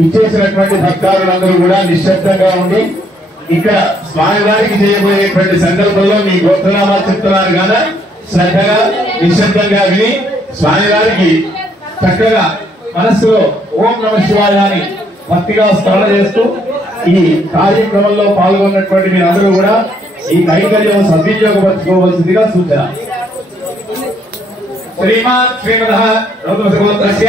ఇచ్చేసినటువంటి భక్తాదులందరూ కూడా నిశ్శబ్దంగా ఉండి ఇక్కడ స్వామివారికి చేయబోయేటువంటి సందర్భంలో మీ గోత్రనామా చెప్తున్నారు కదా, శ్రద్ధగా నిశ్శబ్దంగా విని స్వామివారికి చక్కగా మనస్సులో ఓం నమ శివాయ అని భక్తిగా స్మరణ చేస్తూ ఈ కార్యక్రమంలో పాల్గొన్నటువంటి మీరందరూ కూడా ఈ కైంకర్యం సద్వినియోగపరచుకోవాల్సిందిగా సూచన. श्रीमान श्रीमदः रौद्रसगोत्रस्य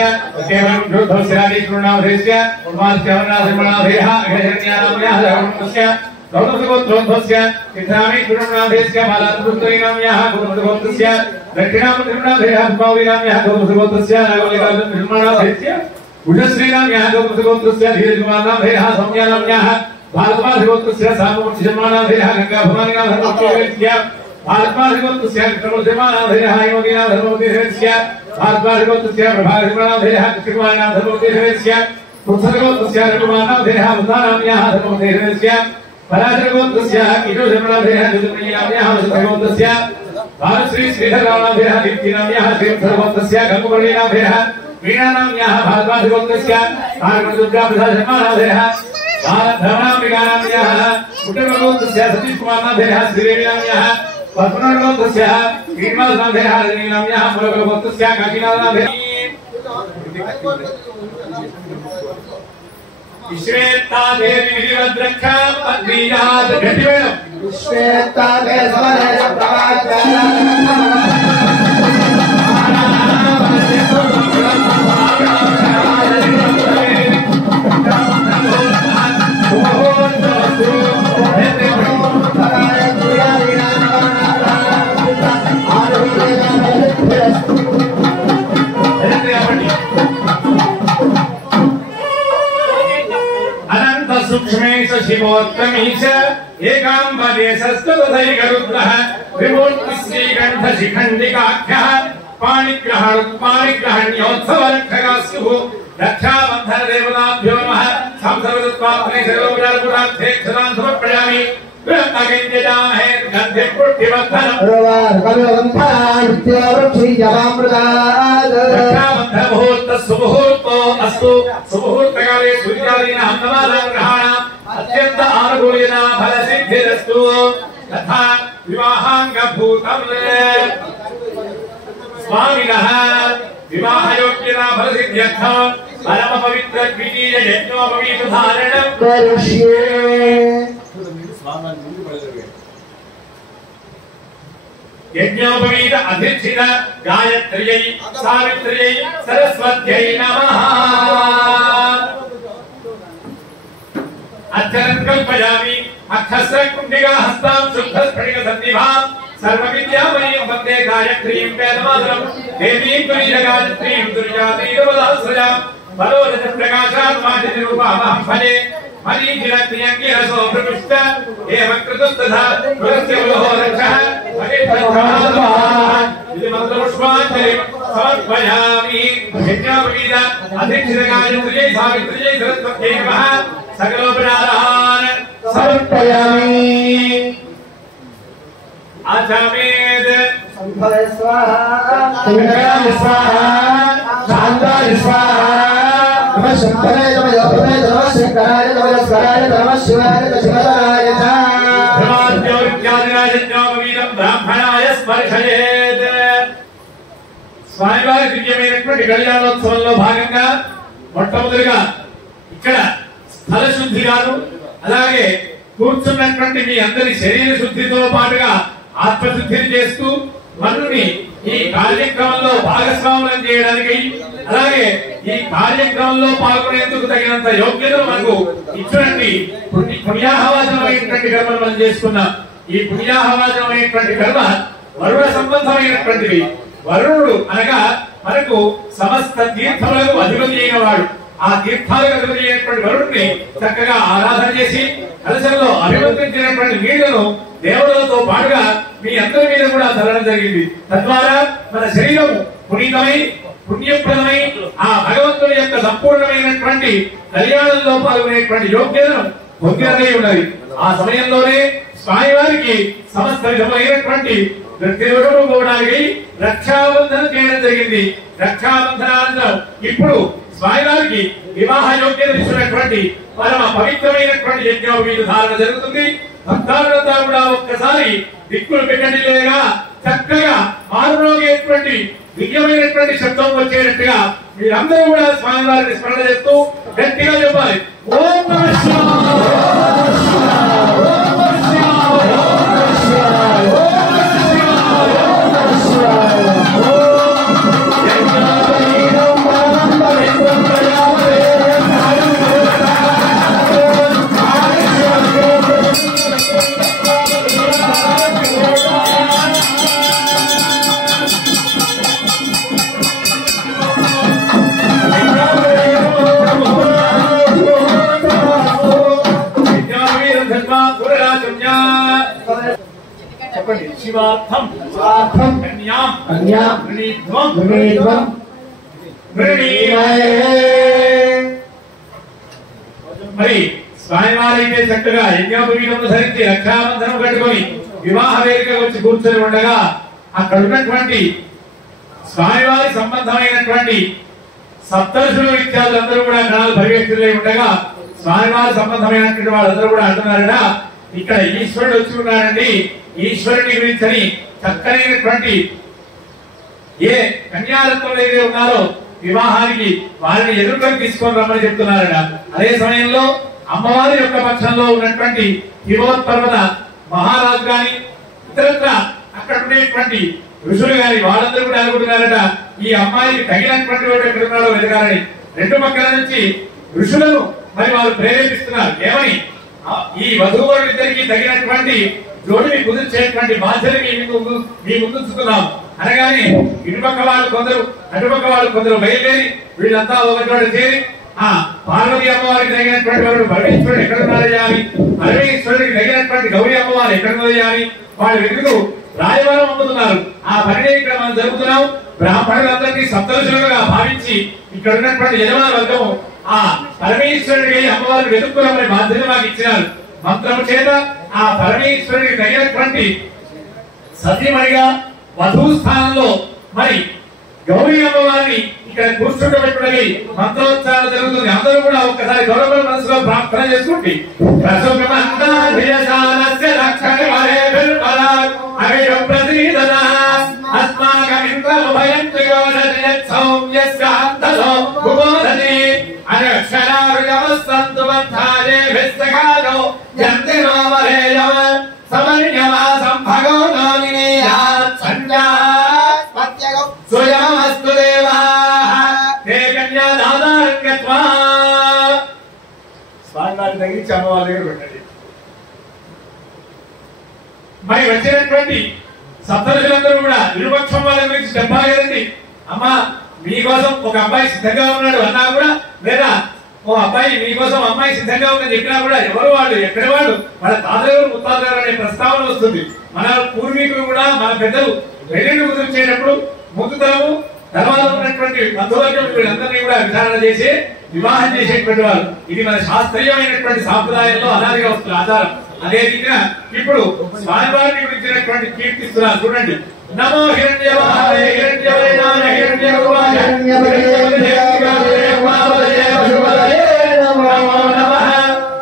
केवलं ज्योतिषादीकृणाधेस्य उन्मादश्यामनाधर्मणाधेयः अघजन्यानाम्यः धर्मस्य रौद्रसगोत्रोद्भवस्य सिद्धामि कृणाधेस्य बालात्पुत्रैनाम्यः रौद्रसगोत्रस्य दक्षिणामधर्मणाधेयः भूमावीनाम्यः रौद्रसगोत्रस्य नागोलिकाधर्मणाधेयस्य उषश्रीनाम्यः रौद्रसगोत्रस्य धीरकुमारनामधेयः सौम्यानाम्यः भारतमाधगोत्रस्य सामूर्तिजन्मानाधेयः गंगाभवानीनामधेयः भारतमाधगोत्रस्य विक्रमोदयमानाधेयः योगिनाधर्मोदयस्य भारतमाधगोत्रस्य प्रभाकरनामधेयः कृष्णकुमारनामधर्मोदयस्य पुत्रगोत्रस्य रघुमानामधेयः वृन्दानाम्यः धर्मोदयस्य पराशरगोत्रस्य किशोरनामधेयः दुर्गमनाम्यः वसुधगोत्रस्य भारतश्री श्रीधरनामधेयः दीप्तिनाम्यः श्रीधरगोत्रस्य गंगवर्णीनामधेयः वीणानाम्यः भारतमाधगोत्रस्य भारतदुर्गाप्रसादनामधेयः भारतधर्माम्बिकानाम्यः कुटुम्बगोत्रस्य सतीशकुमारनामधेयः श्रीदेवीनाम्यः पद्मनाभगोत्रस्य श्रीनिवासनामधेयः रजनीनाम्यः मुरगोत्रस्य काशीनाथनामधेयः विश्वेत्ता देवी विधिवद्रक्षा पद्मीनाथ घटिवेणं विश्वेत्ता देवी समरेश शिवोत्तमीश एकांबरे संस्कृतदैकरुद्रः विमूर्तिश्रीकण्ठशिखण्डिकाख्यः पाणिग्रहण्योत्सवरक्षकास्युः रक्षाबन्धनदेवताभ्यो नमः संसर्गत्वात्मने सर्वोपचारपुरार्थेक्षतान् समर्पयामि ब्रह्मगञ्जजामहे गन्धे पुष्टिवर्धनम् रक्षाबन्धमुहूर्तः सुमुहूर्तो अस्तु सुमुहूर्तकाले सूर्यादीनां नवानां ग्रहाणाम् अत्यंत आनुकूल्यता फलसिद्धिरस्तु तथा विवाहांगभूतम् स्वामिनः विवाहयोग्यता फलसिद्ध्यर्थं परमपवित्र द्वितीय यज्ञोपवीतधारणं करिष्ये। यज्ञोपवीत अधिष्ठित गायत्र्यै सावित्र्यै सरस्वत्यै नमः। अक्षरकल्पयामि अक्षस्रकुण्डिका हस्तां शुद्धस्फटिकसन्निभां सर्वविद्यामयीं वन्दे गायत्रीं वेदमातरं देवीं तुरीयगायत्रीं तुरीयातीरवदाश्रयां बलोरजप्रकाशात्मादिरूपामहं फले मरीचिरक्रियङ्गिरसो प्रपुष्ट एव कृतस्तथा पुरस्य उलोहो रक्षः मन्त्रपुष्पाञ्जलिं समर्पयामि। यज्ञोपवीत अधिष्ठितगायत्र्यै सावित्र्यै सरस्वत्यै नमः। सकलोपचारान् समर्पयामि। आचमेद संभव स्वाहा संग्राम स्वाहा शान्ताय स्वाहा। नमः शंकराय नमः योगराय नमः शंकराय नमः स्वराय नमः शिवाय नमः शिवाय च ब्रह्मज्योतिराजज्ञोपवीतं ब्राह्मणाय स्पर्शयेत्। స్వామివారి దివ్యమైనటువంటి కళ్యాణోత్సవంలో భాగంగా మొట్టమొదటిగా ఇక్కడ స్థల శుద్ధి గాను అలాగే కూర్చున్నటువంటి మీ అందరి శరీర శుద్ధితో పాటుగా ఆత్మశుద్ధిని చేస్తూ మనుని ఈ కార్యక్రమంలో భాగస్వాములను చేయడానికి అలాగే ఈ కార్యక్రమంలో పాల్గొనేందుకు తగినంత యోగ్యతను మనకు ఇచ్చినటువంటి పుణ్యాహవాచనమైనటువంటి కర్మను మనం చేసుకున్నాం. ఈ పుణ్యాహవాచనమైనటువంటి కర్మ వరుణ సంబంధమైనటువంటివి. వరుణుడు అనగా మనకు సమస్త తీర్థములకు అధిపతి అయిన వాడు. ఆ తీర్థాలకు అధిపతి అయినటువంటి వరుణుడిని చక్కగా ఆరాధన చేసి కలశంలో అభిమంత్రించినటువంటి నీళ్లను దేవుడులతో పాటుగా మీ అందరి మీద కూడా చల్లడం జరిగింది. తద్వారా మన శరీరం పునీతమై పుణ్యప్రదమై ఆ భగవంతుని యొక్క సంపూర్ణమైనటువంటి కళ్యాణంలో పాల్గొనేటువంటి యోగ్యతను పొందినదై ఉన్నది. ఆ సమయంలోనే స్వామివారికి సమస్త విధములైనటువంటి పోవడానికి రక్షాబంధనం చేయడం జరిగింది. రక్షాబంధనానంతరం ఇప్పుడు స్వామివారికి వివాహ యోగ్యత ఇచ్చినటువంటి పరమ పవిత్రమైనటువంటి యజ్ఞోపవీత ధారణ జరుగుతుంది. భక్తాదులంతా కూడా ఒక్కసారి దిక్కులు పెట్టడిలేగా చక్కగా మారుమోగేటువంటి దివ్యమైనటువంటి శబ్దం వచ్చేటట్టుగా మీరందరూ కూడా స్వామివారిని స్మరణ చేస్తూ గట్టిగా చెప్పాలి. ఓం నమః శివాయ, ఓం నమః శివాయ, ఓం నమః శివాయ, ఓం నమః శివాయ, ఓం నమః శివాయ, శివార్థం కన్యాం గృణీధ్వం మరి స్వామివారైతే చక్కగా యజ్ఞోపవీతము ధరించి రక్షాబంధనం కట్టుకొని వివాహ వేదిక వచ్చి కూర్చొని ఉండగా అక్కడ ఉన్నటువంటి స్వామివారి సంబంధమైనటువంటి సప్తర్షులు ఇత్యాదులందరూ కూడా గణాలు పరిగెత్తులై ఉండగా స్వామివారి సంబంధమైనటువంటి వాళ్ళందరూ కూడా అంటున్నారట, ఇక్కడ ఈశ్వరుడు వచ్చి ఉన్నాడండి, ఈశ్వరుని గురించి చక్కనైనటువంటి ఏ కన్యారత్నంలో ఏదే ఉన్నారో వివాహానికి వారిని ఎదురుకొని తీసుకొని రమ్మని చెప్తున్నారట. అదే సమయంలో అమ్మవారి యొక్క పక్షంలో ఉన్నటువంటి హిమోత్పర్వత మహారాజు గాని ఇతరత్ర అక్కడ ఉండేటువంటి ఋషులు గాని వాళ్ళందరూ కూడా అనుకుంటున్నారట, ఈ అమ్మాయికి తగినటువంటి వాడు ఎక్కడ ఉన్నాడో వెతకాలని. రెండు పక్కల నుంచి ఋషులను మరి వారు ప్రేరేపిస్తున్నారు. ఏమని? ఈ వధూవరులిద్దరికి తగినటువంటి జోడిని కుదిర్చేటువంటి బాధ్యత మీ ముందుంచుతున్నాం అనగానే ఇటుపక్క వాళ్ళు కొందరు అటుపక్క వాళ్ళు కొందరు బయలుదేరి వీళ్ళంతా ఒక చోట చేరి ఆ పార్వతి అమ్మవారికి తగినటువంటి వాడు పరమేశ్వరుడు ఎక్కడున్నారయ్యా అని, పరమేశ్వరుడికి తగినటువంటి గౌరీ అమ్మవారు ఎక్కడున్నారయ్యా అని వాళ్ళు వెతుకు రాయవారం అమ్ముతున్నారు. ఆ పనిని ఇక్కడ మనం జరుగుతున్నాం. బ్రాహ్మణులందరినీ సప్తరుషులుగా భావించి ఇక్కడ ఉన్నటువంటి యజమాన వర్గము ఆ పరమేశ్వరుడికి అమ్మవారిని వెతుక్కున్నామని బాధ్యత మాకు ఇచ్చినారు. మంత్రము చేత ఆ పరమేశ్వరుడికి తగినటువంటి సతీమణిగా వధూ స్థానంలో మరి గౌరీ అమ్మవారిని ఇక్కడ కూర్చుండబెట్టుడని మంత్రోచ్చారణ జరుగుతుంది. అందరూ కూడా ఒక్కసారి గౌరవ మనసులో ప్రార్థన చేసుకుంటే స్వామివారి తగ్గించి అమ్మవారి దగ్గర పెట్టండి. మరి వచ్చినటువంటి సప్తరుషులందరూ కూడా ఇరుపక్షం వాళ్ళ గురించి చెప్పాలండి. అమ్మా మీకోసం ఒక అబ్బాయి సిద్ధంగా ఉన్నాడు అన్నా కూడా, లేదా ఓ అబ్బాయి మీకోసం అమ్మాయి సిద్ధంగా ఉందని చెప్పినా కూడా ఎవరు వాళ్ళు, ఎక్కడ వాళ్ళు, వాళ్ళ తాతగారు ముత్తాతగారు అనే ప్రస్తావన వస్తుంది. మన పూర్వీకులు కూడా మన పెద్దలు పెళ్లిళ్ళు కుదిర్చేటప్పుడు ముద్దుతలము తర్వాత ఉన్నటువంటి బంధువర్గం వీళ్ళందరినీ కూడా విచారణ చేసి వివాహం చేసేటువంటి వారు. ఇది మన శాస్త్రీయమైనటువంటి సాంప్రదాయంలో అనాదిగా వస్తున్న ఆచారం. అదే రీతిగా ఇప్పుడు స్వామివారిని గురించినటువంటి కీర్తిస్తున్నారు. చూడండి, నమో హిరణ్యవాహనే హిరణ్యవరేణాయ హిరణ్యగోపాయ నమో నమః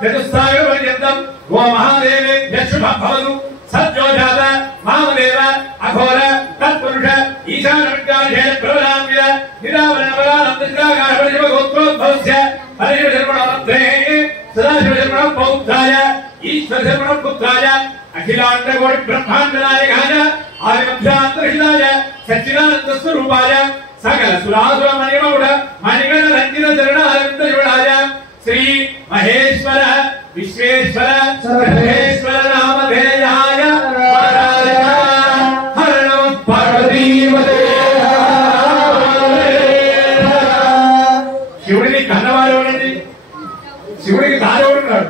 చతుస్సాగర పర్యంతం ఓ మహాదేవేభ్య శుభం భవతు సజ్జోజాత మామదేవ అఘోర తత్పురుష ఈశాన విద్యాధే ప్రవరామ్య నిరావరణవరానందగాగర్భ గోత్రోద్భవస్య పరిశుద్ధర్మణే సదాశివశర్మణ పౌత్రాయ ఈశ్వరశర్మణ పుత్రాయ అఖిలాండకోటి బ్రహ్మాండ నాయకాయ ఆదిమధ్యాంతరహితాయ సచ్చిదానంద స్వరూపాయ సకల సురాసుర మణిమౌఢ మణిగణ రంజిత చరణ అరవింద యువడాయ శ్రీ మహేశ్వర విశ్వేశ్వర సర్వేశ్వర నామధేయాయ హర నమః పార్వతీపతే. శివుడిని కన్నవాడు ఎవరండి? శివుడికి తారెవడున్నాడు?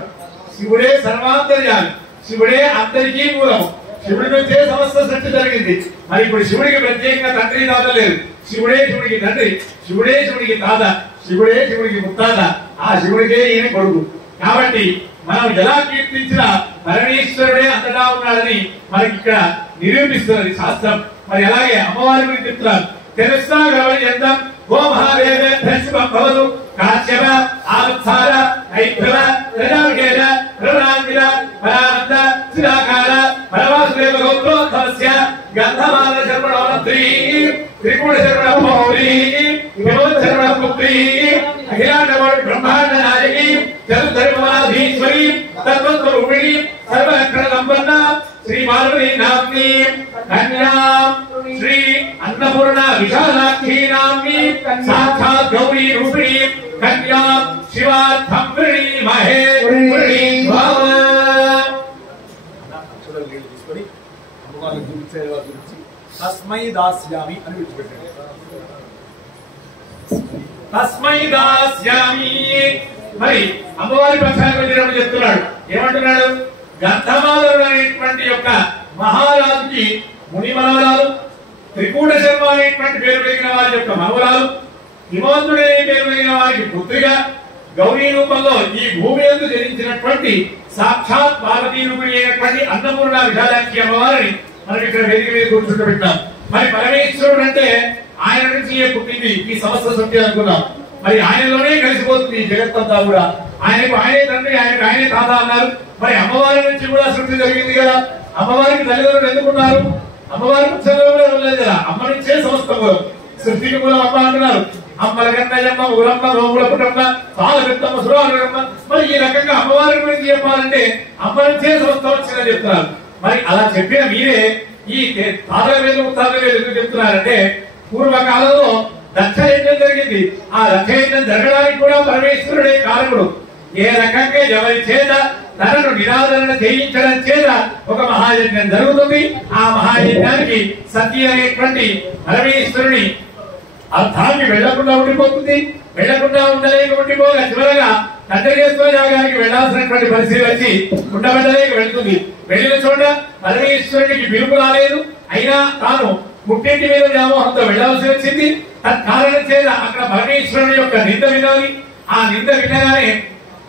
శివుడే సర్వాంతర్యామి, శివుడే అందరికీ మూలం. శివుడి నుంచే సమస్త సృష్టి జరిగింది. మరి ఇప్పుడు శివుడికి ప్రత్యేకంగా తండ్రి తాత లేదు. శివుడే శివుడికి తండ్రి, శివుడే శివుడికి తాత, శివుడే శివుడికి ముత్తాత, ఆ శివుడికే ఈయన కొడుకు. కాబట్టి మనం ఎలా కీర్తించినా పరమేశ్వరుడే అంతటా ఉన్నాడని మనకి ఇక్కడ నిరూపిస్తున్నది శాస్త్రం. మరి అలాగే అమ్మవారి గురించి చెప్తున్నారు. తెలుస్తాగలం ఓ మహాదేవ కాశ్యప ఆవత్సార ఐభవ ప్రజాగేర ప్రవరాంగిర పరానంద శిలాకార పరవాసుదేవ గోత్రోద్భవస్య గంధమాల శర్మణోత్రీ త్రిగుణ శర్మణ పౌరీ వినోద శర్మణ పుత్రీ అఖిలాండవాడి బ్రహ్మాండ నాయకి చతుర్ధర్మనాధీశ్వరి తత్వస్వరూపిణి సర్వలక్షణ సంపన్న శ్రీ పార్వతీ నామ్ని కన్యాం శ్రీ అన్నపూర్ణ విశాలాక్షి నామ్ని సాక్షాత్ గౌరీ రూపిణి కన్యాం శివార్థం ప్రణీమహే తీసుకొని అమ్మవారిని గురించి తస్మై దాస్యామి అని విడిచిపెట్టాడు. తస్మై దాస్యామి. మరి అమ్మవారి పక్షాన్ని చెప్తున్నాడు. ఏమంటున్నాడు? గంధమాలుడు అనేటువంటి యొక్క మహారాజుకి ముని మనవరాలు, త్రికూట శర్మ అనేటువంటి పేరు కలిగిన వారి యొక్క మనవరాలు, హిమంతుడే పేరు కలిగిన వారికి పుత్రిగా గౌరీ రూపంలో ఈ భూమి యందు జరించినటువంటి సాక్షాత్ పార్వతీ రూపిణి అయినటువంటి అన్నపూర్ణ విశాలాక్షి అమ్మవారిని మనం ఇక్కడ వేదిక మీద కూర్చుంటబెట్టాం. మరి పరమేశ్వరుడు అంటే ఆయన నుంచి పుట్టింది ఈ సమస్త సృష్టి అనుకున్నాం. మరి ఆయనలోనే కలిసిపోతుంది ఈ జగత్తంతా కూడా. ఆయనకు ఆయనే తండ్రి, ఆయనకు ఆయనే తాత అన్నారు. మరి అమ్మవారి నుంచి కూడా సృష్టి జరిగింది కదా. అమ్మవారికి తల్లిదండ్రులు ఎందుకున్నారు? అమ్మవారి పుచ్చంలో లేదు కదా. అమ్మ నుంచే సమస్త మూలం, సృష్టికి మూలం అమ్మ అంటున్నారు. అమ్మల కన్నయ్యమ్మ ఊరమ్మ రోగుల పుట్టమ్మ పాల పెద్దమ్మ సురాలమ్మ. మరి ఈ రకంగా అమ్మవారి గురించి చెప్పాలంటే అమ్మ నుంచే సమస్తం వచ్చిందని చెప్తున్నారు. మరి అలా చెప్పిన మీరే ఈ తాతల మీద ముత్తాతల మీద ఎందుకు చెప్తున్నారంటే, పూర్వకాలంలో దక్షయజ్ఞం జరిగింది. ఆ దక్షయజ్ఞం జరగడానికి కూడా పరమేశ్వరుడే కారకుడు. ఏ రకంగా ఎవరి చేత తనను నిరాదరణ చేయించడం చేత ఒక మహాయజ్ఞం జరుగుతుంది. ఆ మహాయజ్ఞానికి సతీ అనేటువంటి పరమేశ్వరుని అర్థానికి వెళ్లకుండా ఉండిపోతుంది. వెళ్లకుండా ఉండలేక ఉండిపోగా చివరగా తండ్రికేశ్వర యాగానికి వెళ్లాల్సినటువంటి పరిస్థితి వచ్చి ఉండబెట్టలేక వెళ్తుంది. వెళ్ళిన చోట పరమేశ్వరునికి పిలుపు రాలేదు. అయినా తాను పుట్టింటి మీద వ్యామోహంతో వెళ్లాల్సి వచ్చింది. తత్కారణం చేత అక్కడ పరమేశ్వరుని యొక్క నింద వినాలి. ఆ నింద వినగానే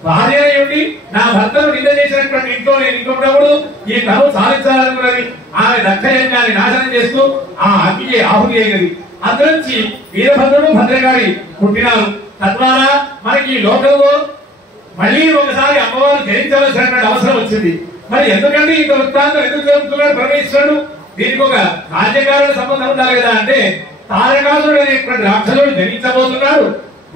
భార్య ఉండి నా భర్తను నింద చేసినటువంటి ఇంట్లో నేను ఇంకొకప్పుడు ఈ తను సాధించాలనుకున్నది. ఆమె దక్షయజ్ఞాన్ని నాశనం చేస్తూ ఆ అగ్నికి ఆహుతి అయినది. అందులోంచి వీరభద్రుడు భద్రగారి పుట్టినారు. తద్వారా మనకి ఈ లోకంలో మళ్ళీ ఒకసారి అమ్మవారు జయించవలసినటువంటి అవసరం వచ్చింది. మరి ఎందుకంటే ఇంత వృత్తాంతం ఎందుకు జరుగుతున్నాడు పరమేశ్వరుడు? దీనికి ఒక కార్యకారణ సంబంధం ఉండాలి కదా. అంటే తారకాసురుడు అనేటువంటి రాక్షసుడు జయించబోతున్నాడు.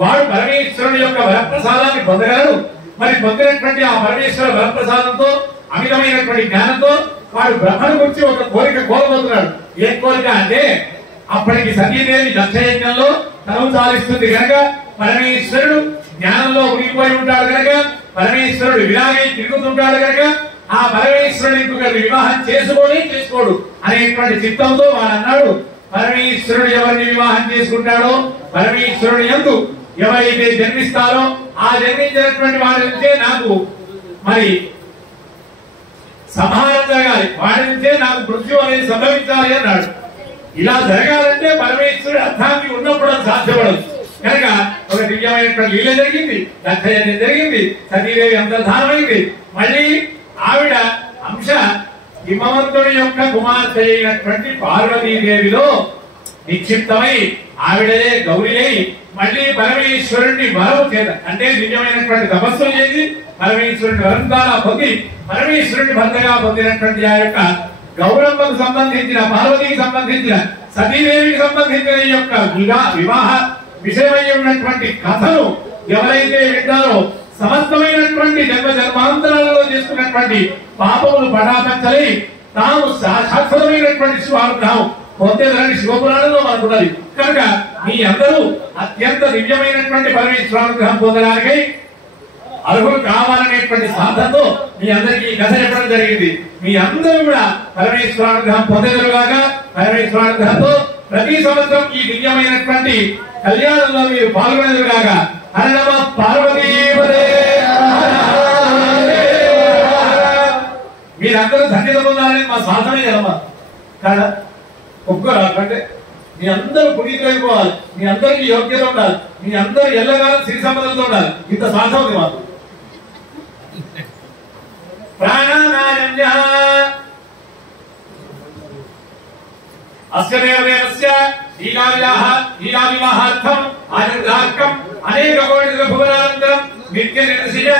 వాడు పరమేశ్వరుడు యొక్క వరప్రసాదాన్ని పొందగలడు. మరి పొందినటువంటి ఆ పరమేశ్వర వరప్రసాదంతో అమితమైనటువంటి జ్ఞానంతో వాడు బ్రహ్మను గురించి ఒక కోరిక కోరబోతున్నాడు. ఏ కోరిక అంటే, అప్పటికి సతీదేవి దక్షయజ్ఞంలో తను చాలిస్తుంది కనుక పరమేశ్వరుడు జ్ఞానంలో మునిగిపోయి ఉంటాడు కనుక, పరమేశ్వరుడు విలాగై తిరుగుతుంటాడు కనుక ఆ పరమేశ్వరుడు ఇంకొకరు వివాహం చేసుకోడు అనేటువంటి చిత్తంతో వాడు అన్నాడు, పరమేశ్వరుడు ఎవరిని వివాహం చేసుకుంటాడో, పరమేశ్వరుడు యందు ఎవరైతే జన్మిస్తారో ఆ జన్మించినటువంటి వాడి నుంచే నాకు మరి సంహారం జరగాలి, వాడి నుంచే నాకు మృత్యు అనేది సంభవించాలి అన్నాడు. ఇలా జరగాలంటే పరమేశ్వరుడు అర్థానికి ఉన్నప్పుడు అది సాధ్యపడదు కనుక ఒక దివ్యమైనటువంటి లీల జరిగింది, దక్షయజ్ఞం జరిగింది, సతీదేవి అంతర్ధానమైంది. మళ్ళీ ఆవిడ అంశ హిమవంతుడి యొక్క కుమార్తె అయినటువంటి పార్వతీదేవిలో నిక్షిప్తమై ఆవిడే గౌరీ అయి మళ్ళీ పరమేశ్వరుణ్ణి వరము చేత అంటే నిజమైనటువంటి తపస్సులు చేసి పరమేశ్వరుని వరంతాలా పొంది పరమేశ్వరుని భర్తగా పొందినటువంటి ఆ యొక్క గౌరమ్మకు సంబంధించిన, పార్వతికి సంబంధించిన, సతీదేవికి సంబంధించిన ఈ యొక్క వివాహ విషయమై ఉన్నటువంటి కథను ఎవరైతే వింటారో సమస్తమైనటువంటి జన్మ జన్మాంతరాలలో చేసుకున్నటువంటి పాపములు పటాపంచలై తాము శాశ్వతమైనటువంటి శివానుగ్రహం పొందేదని శివపురాణంలో మనకున్నది. కనుక మీ అందరూ అత్యంత దివ్యమైనటువంటి పరమేశ్వరానుగ్రహం పొందడానికి అర్హులు కావాలనేటువంటి సాధనతో మీ అందరికీ కథ చెప్పడం జరిగింది. మీ అందరూ కూడా పరమేశ్వరానుగ్రహం పొందేదరుగాక పరమేశ్వరానుగ్రహంతో ప్రతి సంవత్సరం ఈ దివ్యమైనటువంటి కళ్యాణంలో మీరు పాల్గొనేదరుగాక. హర నమః పార్వతీపదే. మీరందరూ ధన్యత పొందాలని మా సాధనే కదమ్మా కదా. ఒప్పుకోరాకంటే మీ అందరూ పునీతులైపోవాలి, మీ అందరికీ యోగ్యత ఉండాలి, మీ అందరూ ఎల్లగాలం సిరి సంపదలతో ఉండాలి. ఇంత సాధన ఉంది మాకు. ప్రాణానాయ అస్య దేవదేవస్య లీలావివాహార్థం ఆనందార్కం అనేక కోటి భువనానందం నిత్య నిర్దిశయ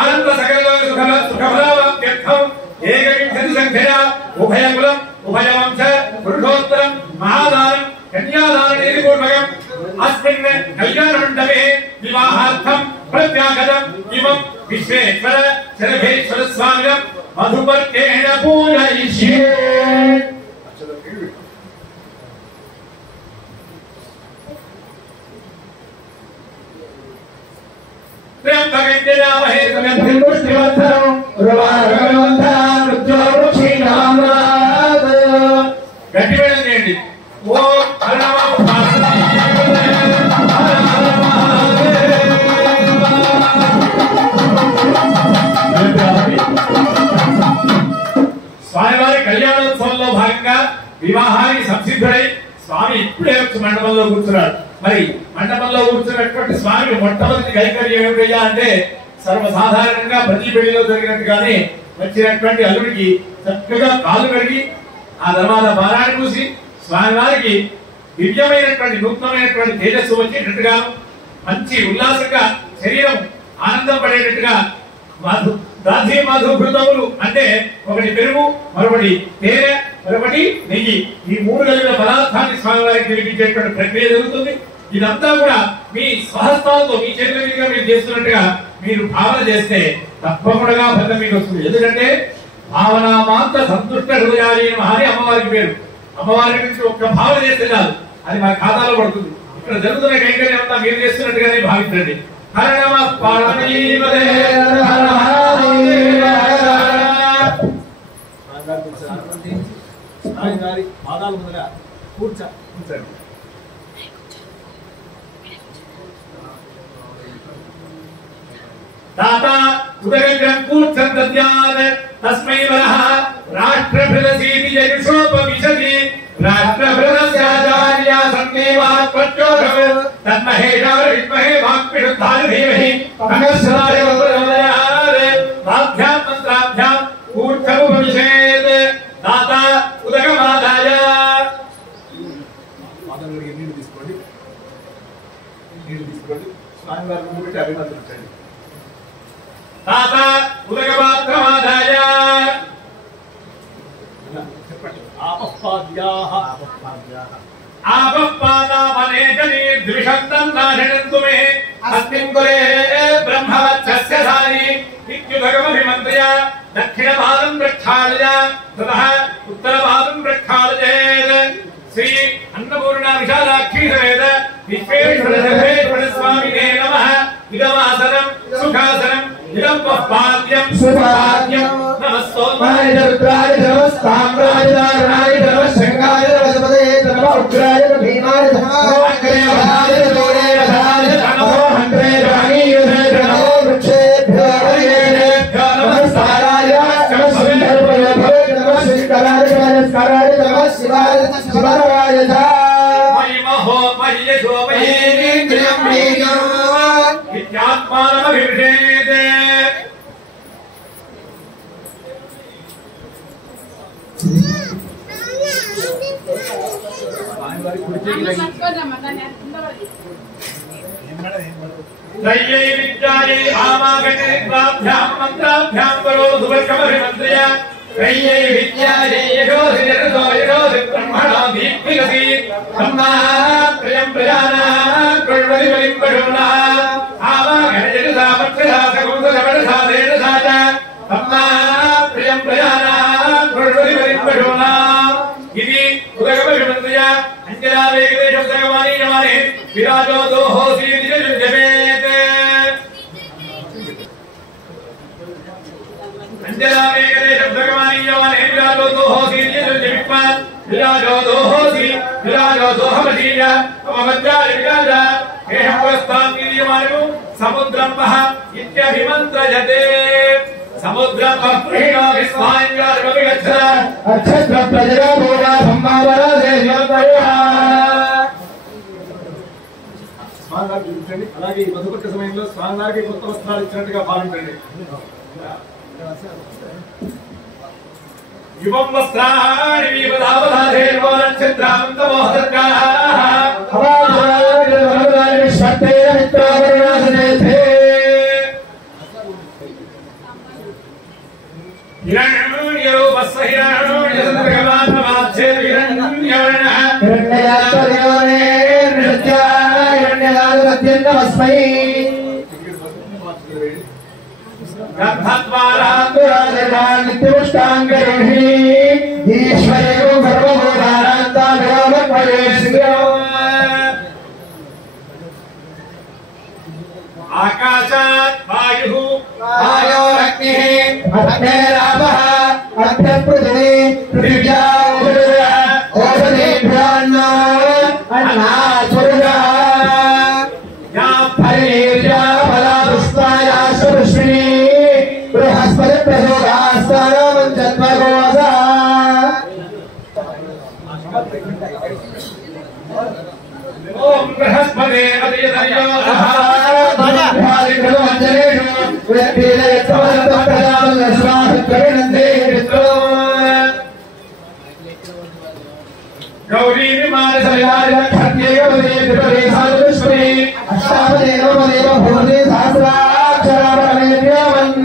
ఆనంద సకల సుఖఫలాప్త్యర్థం ఏకవింశతి సంఖ్యయా ఉభయకులం ఉభయవంశ పురుషోత్తరం మహాదానం కన్యాదానపూర్వకం అస్మిన్ కళ్యాణ మండపే వివాహార్థం ప్రత్యాగతం ఇమం విశ్వేశ్వర శరభేశ్వర స్వామినం మధుపర్కేణ పూజయిష్యే. గట్టి వెళ్ళండి. ఓం స్వామివారి కళ్యాణోత్సవంలో భాగంగా వివాహానికి సంసిద్ధుడై స్వామి ఇప్పుడే వచ్చి మండపంలో కూర్చున్నాడు. మరి మండపంలో కూర్చున్నటువంటి స్వామి మొట్టమొదటి కైకర్యం ఏమిటయ్యా అంటే సర్వసాధారణంగా ప్రతి పెళ్లిలో జరిగినట్టుగానే వచ్చినటువంటి అల్లుడికి చక్కగా కాలు కడిగి ఆ తర్వాత బారాన్ని పూసి స్వామివారికి దివ్యమైనటువంటి నూతనమైనటువంటి తేజస్సు వచ్చేటట్టుగా మంచి ఉల్లాసంగా శరీరం ఆనందం పడేటట్టుగా దాధి మధుభృతములు అంటే ఒకటి పెరుగు, మరొకటి తేనె, మరొకటి నెయ్యి, ఈ మూడు కలిగిన పదార్థాన్ని స్వామివారికి తిరిగించేటువంటి ప్రక్రియ జరుగుతుంది. ఇదంతా కూడా మీ స్వహస్తాలతో మీ చేతుల మీదుగా మీరు చేస్తున్నట్టుగా మీరు భావన చేస్తే తప్పకుండా ఫలితం మీకు వస్తుంది. ఎందుకంటే భావన మాత్ర సంతుష్ట హృదయాలి అని అమ్మవారికి పేరు. అమ్మవారి నుంచి ఒక్క భావన చేస్తే కాదు, అది మన ఖాతాలో పడుతుంది. ఇక్కడ జరుగుతున్న కైంకర్యం అంతా మీరు చేస్తున్నట్టుగానే భావించండి. హర నమ పార్వతీపదే హర గారి పాదాల ముందర కూర్చండి. दाता उदगग्रं कूर्छन्दद्यात् तस्मै वरः राष्ट्रभृतसीति यजुषोपविशति राष्ट्रभृतस्याचार्या सन्देवात् प्रचोदः तन्महेशाय विद्महे वाक्पिशुद्धाय धीमहि तन्नस्याय प्रचोदयात् ताभ्यां मन्त्राभ्यां कूर्छमुपविशेत् दाता उदगमादाय పాదాలకి నీళ్లు తీసుకోండి. స్వామి వారి ముందు పెట్టి అభినందించండి. ताता उदगपात्रमादाय చెప్పండి. ఆపఃపాద్యాః आपःपादामनेजने द्विषन्तं नाशयन्तु मे अस्मिन् कुले ब्रह्मवक्षस्य धारी इत्युदगमभिमन्त्र्य दक्षिणपादं प्रक्षाल्य ततः उत्तरपादं प्रक्षालयेत् श्री अन्नपूर्णा विशालाक्षी समेत विश्वेश्वर सर्वेश्वर स्वामिने नमः. इदमासनं सुखासनं इदं पाद्यं सुपाद्यं नमस्तोमाय रुद्राय नमस्ताम्राय नारायणाय नमः शंगाय नमस्पदे नमः उग्राय भीमाय नमः अग्रेयाय दोरे रथाय नमः हंत्रे राणीये नमः वृक्षेभ्यो हरिभ्यो नमस्काराय नमस्विन्दर्भयो भवे नमः श्रीकराय नमस्काराय नमः शिवाय शिवाय धा मयि महो मयि यशो मयि इंद्रियं वीर्यं विद्यात्मानमभिषेदे. त्रय्यै विद्यायै आमागते प्राभ्यां मन्त्राभ्यां करो सुवर्गमभिमन्त्र्य त्रय्यै विद्यायै यशोधि जगतो यशोधि ब्रह्मणो दीप्तिगति ब्रह्मात्रयं प्रजानां कृण्वति बलिं पशूनाः आमागते जगता पक्षसा सकुंसलपटसा देवसा च ब्रह्मात्रयं प्रजानां कृण्वति बलिं पशूनाः. इति उदगमभिमन्त्र्य अंजलावेगदेशं सगमानीयमाने विराजो दोहोऽसि जपेत्. अंजलावेगदेशं सगमानीयमाने विराजो दोहोऽसि जपेत्. विराजो दोहोऽसि विराजो दोहमसीय अममज्जाय विराज एषः पुरस्तान्नीयमानो समुद्रं वः इत्यभिमन्त्रयते. समुद्रं वः प्रीणो विस्मायङ्गारमभिगच्छ अक्षत्र प्रजरा भोगा संभावना देशोत्तरः. స్వామివారికి చూపించండి. అలాగే ఈ మధుపర్క సమయంలో స్వామివారికి కొత్త వస్త్రాలు ఇచ్చినట్టుగా భావించండి. युवं वस्त्राणि विवदावधाधेर्वो नक्षत्रान्तमोहदर्गाः अवाधाराणि विश्वते मित्रावरुणासनेथे हिरण्यरूपस्य हिरण्यसन्द्रगमानमाच्छे हिरण्यवर्णः हिरण्ययात्पर्योने नृत्याय हिरण्यलालवत्यन्तमस्मै नित्यमुष्टाङ्गरोहिणी ईश्वरेयो सर्वभूतानान्ताभिरामपरेश्यो आकाशात् वायुः वायोरग्निः अग्नेरापः अग्निपृथिवी पृथिव्या ओषधेभ्योऽन्नः अन्नात्पुरुषः या फलेर्या फलापुष्पाया सुपुष्पिणी बृहस्पति प्रचोदास्तानमञ्चत्वगोसा ओम बृहस्पते अदियतयो भालिक्रमञ्जनेषु व्यक्तिलयत्वमन्तप्रजालस्वाहत्वरिणन्ते गौरी विमानसलिलारिलक्षत्येकपदे त्रिपदे साधुष्पदे अष्टापदे नवपदेव भवते सहस्राक्षरापरमेभ्यवन्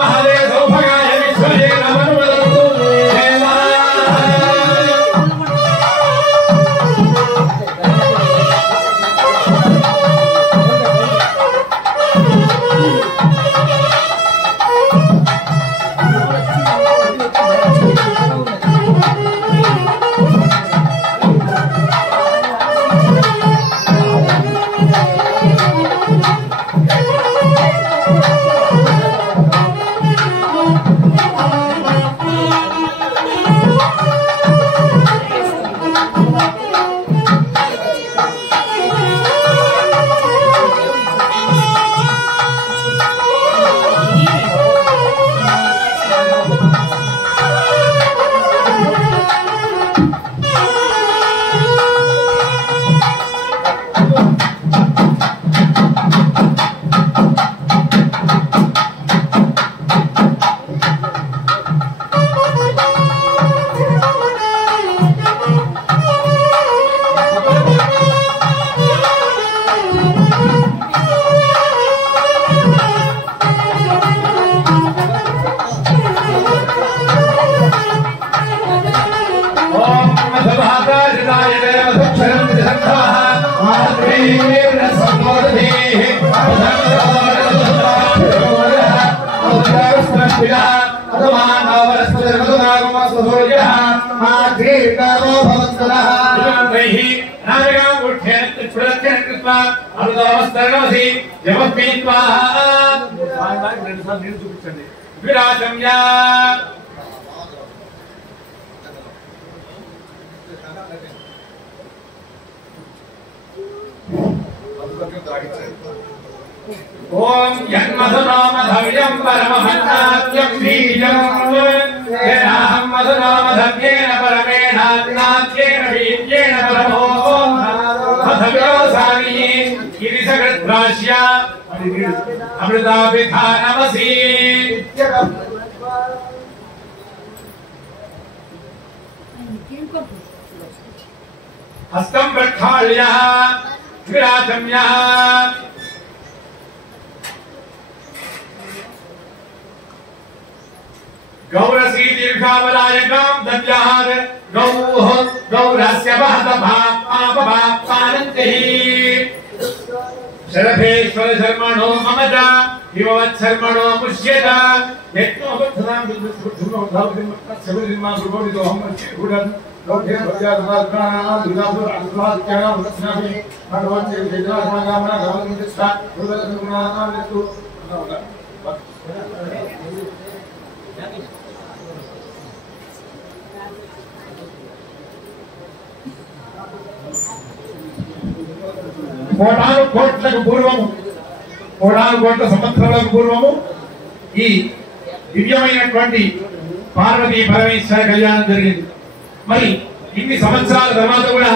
महादेव చూపించండి విరాజమ్యా ఓం యన్మధునామధవ్యం పరమహన్నాద్యం బీజం యనాహం మధునామధవ్యేన పరమేణాన్నాద్యేన బీజ్యేన పరమో మధవ్యోసాని గిరిసగద్రాశ్య అమృతాభిధానమసి హస్తం ప్రక్షాళ్య విరాజమ్య गौरसी दीर्घावलायकां दद्यात् गौः गौरस्य वहतभापानन्तिः शरभेश्वर शर्मणो मम च हिमवत्शर्मणो मुष्येत यत्नो बद्धनां दुर्गुणो धावतिर्मा प्रबोधितो हम गुडन् लोके भव्यात्मानां दुर्गासुर अस्मात्यानां रत्नाभि भगवान् श्रीरामनामना गावन्तिष्ठा गुरुदर्शनानां यस्तु కోటాను కోట్లకు పూర్వము కోటాను కోట్ల సంవత్సరాలకు పూర్వము ఈ దివ్యమైనటువంటి పార్వతీ పరమేశ్వర కళ్యాణం జరిగింది. మరి ఇన్ని సంవత్సరాల తర్వాత కూడా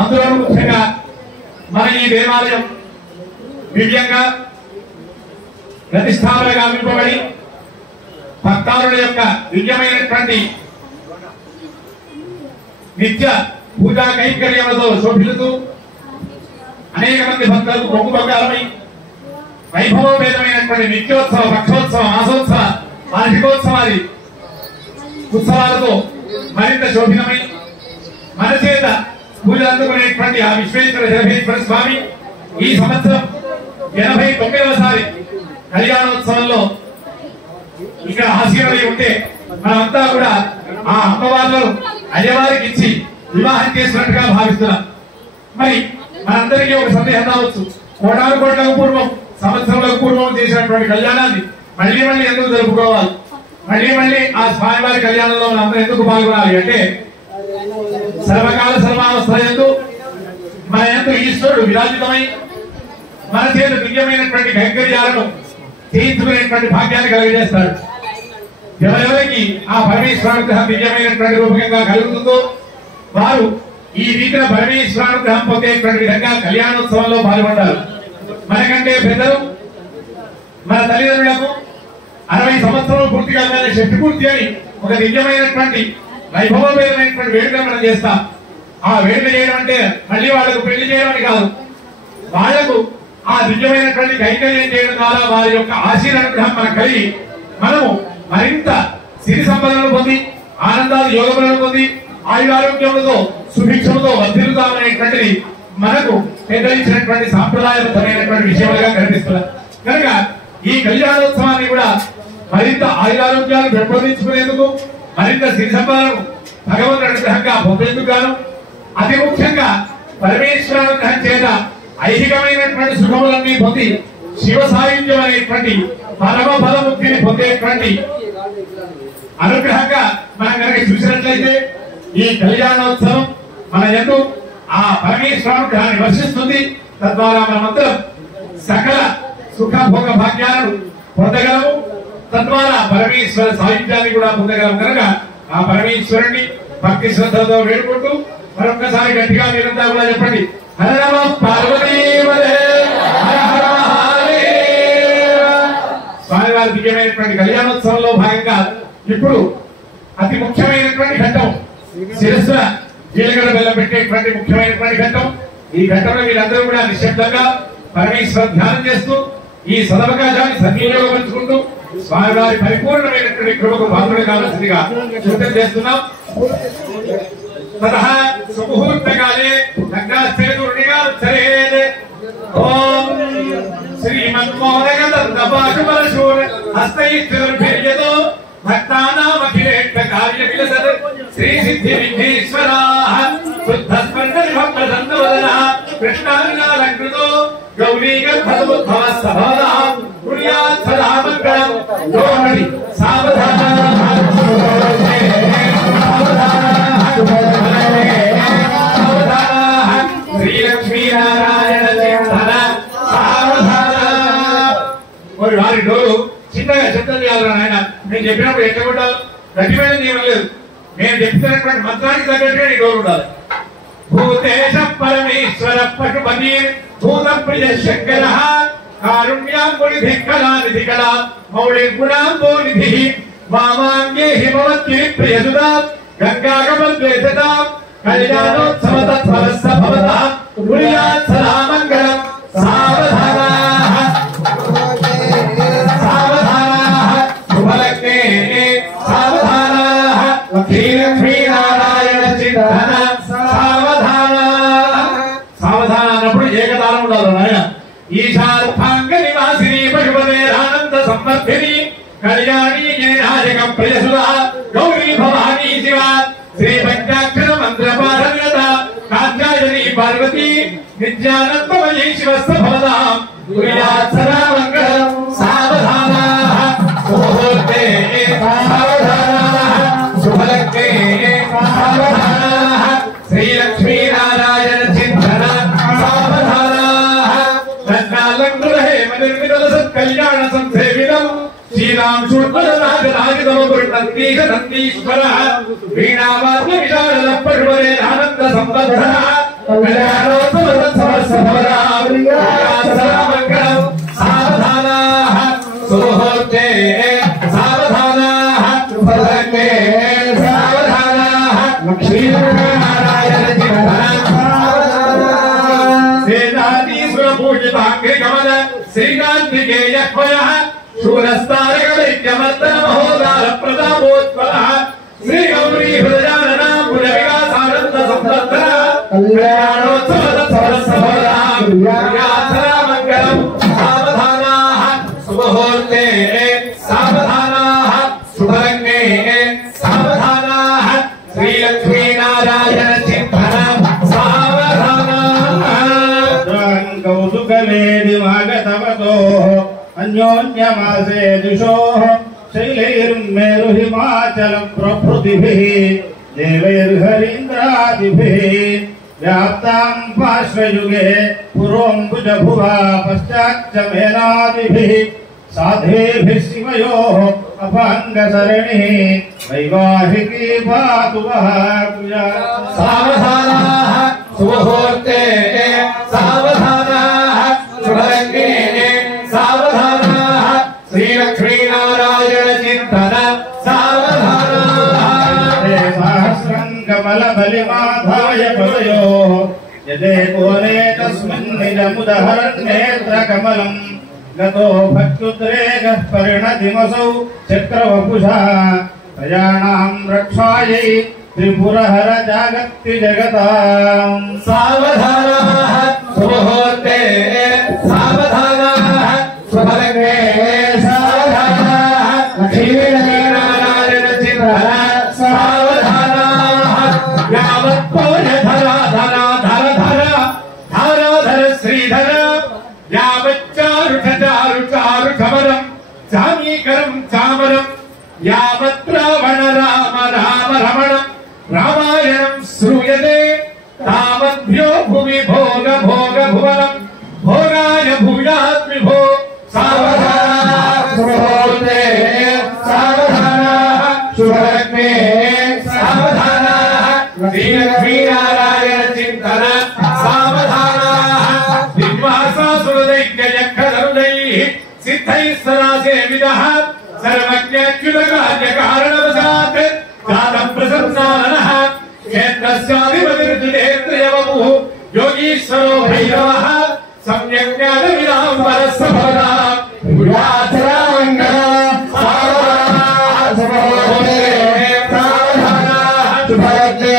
అందులో ముఖ్యంగా మన ఈ దేవాలయం దివ్యంగా ప్రతిష్టాపనగా నింపబడి భక్తారుల యొక్క దివ్యమైనటువంటి నిత్య పూజా కైంకర్యములతో శోభిల్లుతూ అనేక మంది భక్తులకు పొంగు బంగారమై వైభవోపేతమైనటువంటి నిత్యోత్సవ పక్షోత్సవ మాసోత్సవ వార్షికోత్సవాది ఉత్సవాలతో మరింత శోభితమై మన చేత పూజలు అందుకునేటువంటి ఆ విశ్వేశ్వర జలభేశ్వర స్వామి ఈ సంవత్సరం 89వ కళ్యాణోత్సవంలో ఇక్కడ ఆశీర్వై ఉంటే మనమంతా కూడా ఆ అమ్మవార్లను అయ్యవారికి ఇచ్చి వివాహం చేసినట్టుగా భావిస్తున్నాం. మరి మనందరికీ ఒక సందేహం రావచ్చు, కోటాను కోట్లకు పూర్వం సంవత్సరాలకు పూర్వం చేసినటువంటి కళ్యాణాన్ని మళ్ళీ మళ్ళీ ఎందుకు జరుపుకోవాలి, మళ్ళీ మళ్ళీ ఆ స్వామివారి కళ్యాణంలో మనందరూ ఎందుకు పాల్గొనాలి అంటే సర్వకాల సర్వావస్థయందు మన యందు ఈశ్వరుడు విరాజితమై మన చేత దివ్యమైనటువంటి కైంకర్యాలను చేయించుకునేటువంటి భాగ్యాన్ని కలిగజేస్తాడు. ఎవరెవరికి ఆ పరమేశ్వరానుగ్రహం దివ్యమైనటువంటి రూపకంగా కలుగుతుందో వారు ఈ రీతిన పరమేశ్వరానుగ్రహం పొందేటువంటి విధంగా కళ్యాణోత్సవంలో పాల్గొంటారు. మనకంటే పెద్దలు మన తల్లిదండ్రులకు 60 సంవత్సరాలు పూర్తి కాగానే శక్తి పూర్తి అని ఒక దివ్యమైనటువంటి వైభవోపేతమైనటువంటి వేడుక మనం చేస్తాం. ఆ వేడుక చేయడం అంటే మళ్ళీ వాళ్లకు పెళ్లి చేయడం అని కాదు, వాళ్లకు ఆ దివ్యమైనటువంటి కైంకర్యం చేయడం ద్వారా వారి యొక్క ఆశీర్వాదం మనకు కలిగి మనము మరింత సిరి సంపదలను పొంది ఆనందాలు యోగములను పొంది ఆయురారోగ్యములతో సుభిక్షముతో వర్ధిల్లుతామనేటువంటిది మనకు పెద్దలిచ్చినటువంటి సాంప్రదాయబద్ధమైనటువంటి విషయములుగా కనిపిస్తున్నారు. కనుక ఈ కళ్యాణోత్సవాన్ని కూడా మరింత ఆయురారోగ్యాలు పెంపొందించుకునేందుకు, మరింత సిరి సంపదలను భగవంతుడి అనుగ్రహంగా పొందేందుకు గాను, అతి ముఖ్యంగా పరమేశ్వరానుగ్రహం చేత ఐహికమైనటువంటి సుఖములన్నీ పొంది శివ సాయుధ్యం అనేటువంటి పరమ ఫలముక్తిని పొందేటువంటి అనుగ్రహంగా మనం కనుక చూసినట్లయితే ఈ కళ్యాణోత్సవం మన యందు ఆ పరమేశ్వరానుగ్రహాన్ని వర్షిస్తుంది. తద్వారా మనమందరం సకల సుఖ భోగ భాగ్యాలను పొందగలము, తద్వారా పరమేశ్వర సాయుధ్యాన్ని కూడా పొందగలము. కనుక ఆ పరమేశ్వరుణ్ణి భక్తి శ్రద్ధలతో వేడుకుంటూ మరొకసారి గట్టిగా మీరంతా కూడా చెప్పండి, హర నమ పార్వతీపదే హర హర మహాదేవ. స్వామివారి దివ్యమైనటువంటి కళ్యాణోత్సవంలో భాగంగా ఇప్పుడు అతి ముఖ్యమైనటువంటి ఘట్టం శిరస్సున జీలగడ బెల్లం పెట్టేటువంటి ముఖ్యమైనటువంటి ఘట్టం. ఈ ఘట్టంలో మీరందరూ కూడా నిశ్శబ్దంగా పరమేశ్వర ధ్యానం చేస్తూ ఈ సదవకాశాన్ని సద్వినియోగపరుచుకుంటూ స్వామివారి పరిపూర్ణమైనటువంటి కృపకు పాత్రలు కావాల్సిందిగా సూచన చేస్తున్నాం. ततः सुमुहूर्तकाले गंगास्थेतुर्निगाच्छरेत् ओम श्रीमन्मोदकदन्तपाशुपरशूर हस्तैश्चतुर्भिर्यतो भक्तानामखिलेष्टकार्यविलसत् श्रीसिद्धिविघ्नेश्वराः शुद्धस्पर्शनिभप्रसन्नवदनः कृष्णाङ्गालङ्कृतो गौरीगर्भसमुद्भवस्तभवनः कुर्यात् सदा मङ्गलम् योमणि सावधानः श्रीलक्ष्मीनारायण चिन्तन మరి వారి డోరు చిన్నగా శబ్దం చేయాలి ఆయన నేను చెప్పినప్పుడు ఎట్లా ఉండాలి గట్టిమైన నియమం లేదు నేను చెప్తున్నటువంటి మంత్రానికి తగ్గట్టుగా నీ డోరు ఉండాలి భూతేశ పరమేశ్వర పశుపతి భూత ప్రియ శంకర కారుణ్యాంబునిధి కళానిధి కళా మౌళి గుణాంబో నిధి వామాంగే హిమవత్తి ప్రియసుదా గంగాగమద్వేషదా కళ్యాణోత్సవ తత్ఫలస్య భవతః కుర్యాత్ సదా మంగళం సావధానాః శ్రీలక్ష్మీనారాయణ చింతన సావధాన సావధాన అన్నప్పుడు ఏకతాళం ఉండాలి నాయన ఈశార్థాంగ నివాసిని పశుపతేరానంద సంవర్ధిని కళ్యాణి జ్ఞానాయక ప్రియసుధా గౌరీ భవానీ శివ శ్రీ పంచాక్షర మంత్ర పాఠవ్యత కాత్యాయని పార్వతి నిత్యానందమయీ శివస్థ భవతాం కుర్యాత్ సదా మంగళం సావధానాః సుముహూర్తే సావధానాః శుభలగ్నే సావధానాః శ్రీలక్ష్మీనారాయణ చింతన సావధానాః రత్నాలంకృతహే నిర్మితల సత్కళ్యాణ సంసేవితం శ్రీరామ శూర్పదనాగరాజదమగురునందీశ నందీశ్వరః వీణావాద్య విశారద పశుపతే ఆనంద సంబద్ధః కళ్యాణోత్సవ తత్ఫలస్య భవతాం సదా మంగళం సావధానాః సుముహూర్తే సావధానాః శుభలగ్నే సావధానాః లక్ష్మీనారాయణ చింతన సేనాధీశ్వర పూజితాంగ్రి గమన శ్రీకాంతికేయ వయః శూరస్తారకలైక్యమర్దన మహోదార ప్రతాపోత్పలః శ్రీ గౌరీ హృదయాననా పురవికాసానంద సంవర్ధన కళ్యాణోత్సవ తత్ఫలస్య భవతాం కుర్యాత్ సదా మంగళం సావధానాః సుముహూర్తే సావధానాః శుభలగ్నే సావధానాః శ్రీలక్ష్మీనారాయణ చింతన సావధానాః కౌతుకలేది మాగతవతో అన్యోన్యమాసే దిశోః శైలైర్మేరు హిమాచలం ప్రభృతిభిః దేవైర్హరీంద్రాదిభిः వ్యాప్తాం పార్శ్వయుగే పురోంబుజ భువా పశ్చాచ్చ మేనాదిభిः సాధేభిः శివయోః అపాంగసరణిः వైవాహికీ పాతు వః సావధానాః సుముహూర్తే సావధానాః శుభలగ్నే సావధానాః శ్రీలక్ష్మీనారాయణ చింతన సావధానాః సహస్రం కమల బలిమాధాయ పదయోః యదే కోనే తస్మిన్ నిజముదహరన్నేత్ర కమలం గతో భక్తుద్రేగః పరిణతిమసౌ చక్రవపుషా ప్రజానాం రక్షాయై త్రిపురహర జాగత్తి జగతాం సావధానాః సుముహూర్తే సావధానాః శుభలగ్నే సావధానాః లక్ష్మీనారాయణ చింతన సావధానాః యావత్పోయధరా ధరా ధర ధర ధారాధర శ్రీధర యావచ్చారుష చారు చారు కమరం చామీకరం చామరం యావత్రావణ రామ రామ రమణం రామాయణం శ్రూయతే తావద్భ్యో భువి భోగ భోగ భువనం భోగాయ భూయాత్ విభో సావధానాః సుముహూర్తే సావధానాః శుభలగ్నే సావధానాః శ్రీలక్ష్మీనారాయణ చింతన సావధానాః దిగ్వాసాసురదైక్యయక్షధరుడైః సిద్ధైః సదా సేవితః సర్వజ్ఞాచ్యుతకార్యకారణవశాత్ జాతం ప్రసన్నాననః క్షేత్రస్యాధిపతిర్జునేంద్రియవపుః యోగీశ్వరో భైరవః సమ్యక్ జ్ఞానవిదాంబరస్య భవతాం కుర్యాత్ సదా మంగళం సావధానాః సుముహూర్తే సావధానాః శుభలగ్నే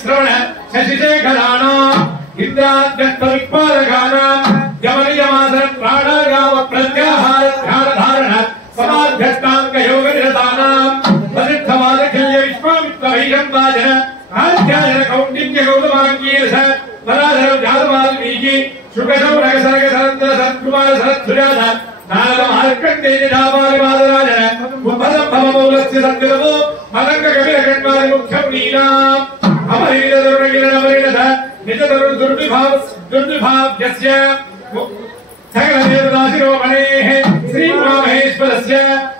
శ్రవణ శశిశేఖరాణాం ఇంద్రాద్యత్పవిత్పాదకానాం యమనియమాసన ప్రాణాయామ ప్రత్యాహార ధ్యానధారణ సమాధ్యష్టాంగ యోగ నిరతానాం పరిద్ధవాదఖల్య విశ్వామిత్ర వైశంపాజన ఆధ్యాయన కౌండిన్య గౌతమాంగీరస పరాధర జాతవాల్మీకి శుకశౌనక సరగ సరంధ్ర సత్కుమార సరత్సుజాత నారద మార్కండేయ జాపాలి వాదరాజన కుంభసంభవమౌలస్య సత్యతమో మదంగ కవిర కణ్వారి ముఖ్యం నీనాం అమరీర దుర్గగిర నవరీరథ నిజ దుర్విభావ్యస్య సకల దేవదాశిరోమణేః శ్రీమహేశ్వరస్య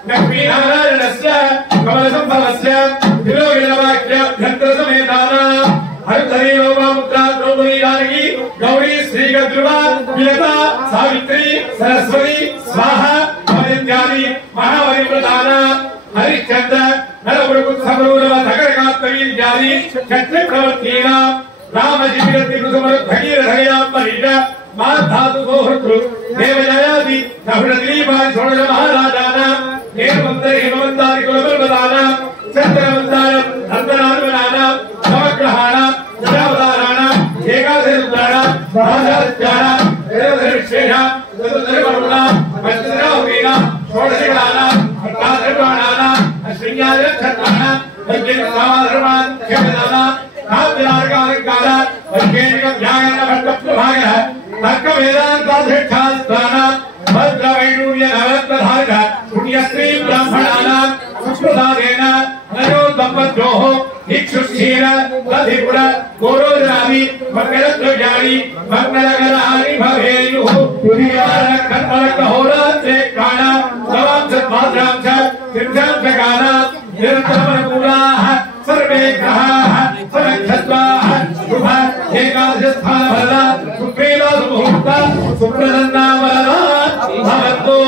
లక్ష్మీనారాయణస్య కమల సంభవస్య తిలోగిలవాక్యాభ్యంతర సమేతానాం హరిధరీ లోపాముద్రా ద్రౌపదీ జానకి గౌరీ శ్రీగద్రువ విలత సావిత్రి సరస్వతి స్వాహ మహేంద్రాది మహావరివ్రతానాం హరిశ్చంద్ర నరపురపుత్సమరూరవ ధగరకాత్మవీర్యాది క్షత్రి ప్రవర్తీనాం రామజీవిరతి భగీరథయాత్మరీట మాధాతు సోహృతృ దేవజయాది నహుడదీపాది షోడశ మహారాజానాం హేమంతరి హిమవంతాది కులపర్వతానాం చంద్రవంతానం నందనానుమనానాం నవగ్రహాణాం దశావతారాణాం ఏకాదశరుద్రాణాం మహారాజ్యానాం దేవధరిక్షేణాం చతుర్దశవరుణాం పంచదశావీనాం షోడశగణానాం అష్టాదశప్రాణానాం అశ్విన్యాదినక్షత్రాణాం వైద్యసామాధర్మాన్ క్షేమదానాం కావ్యాలంకార వైజ్ఞానిక వ్యాకరణ భట్టప్రభాగ తర్క వేదాంతాధిష్టానాం భద్రవైడూర్య నవరత్నధారక పుణ్యశ్రీ బ్రాహ్మణానాం సంస్కృతాదేన నయో దంపత్యోః ఇక్షుక్షీర దధిపుర గోరోజనాది మంగళద్రవ్యాణి మంగళకరాణి భవేయుః పురియార కర్మలక హోరాత్రే కాణ నవాంశద్భాద్రాం చ త్రిభ్యాంశకాన నిరంతరమనుకూలాః सर्वे ग्रहाः समक्षत्वाः शुभ एकादशस्थानफल सुप्रीला सुमुहूर्त सुप्रसन्नावरदा भवन्तु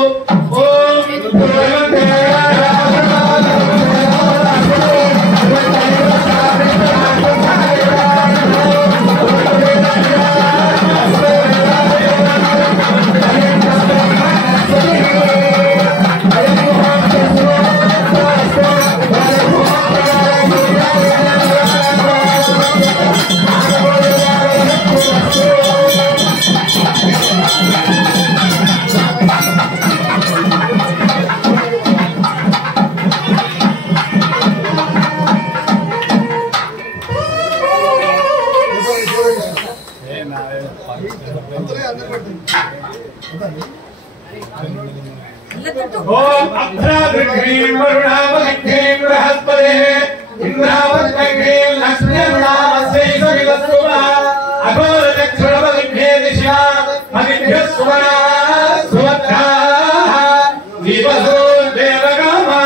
ओम भगवते ओम अभ्राद्रीं वरुणावग्नीं बृहस्पते इंद्रावग्नीं लक्ष्मीर्नामस्यै सवितस्सुवा अघोरचक्षुरवग्ने दिशा अदिभ्यः सुवना सुवत्राः दीपसो देवकामा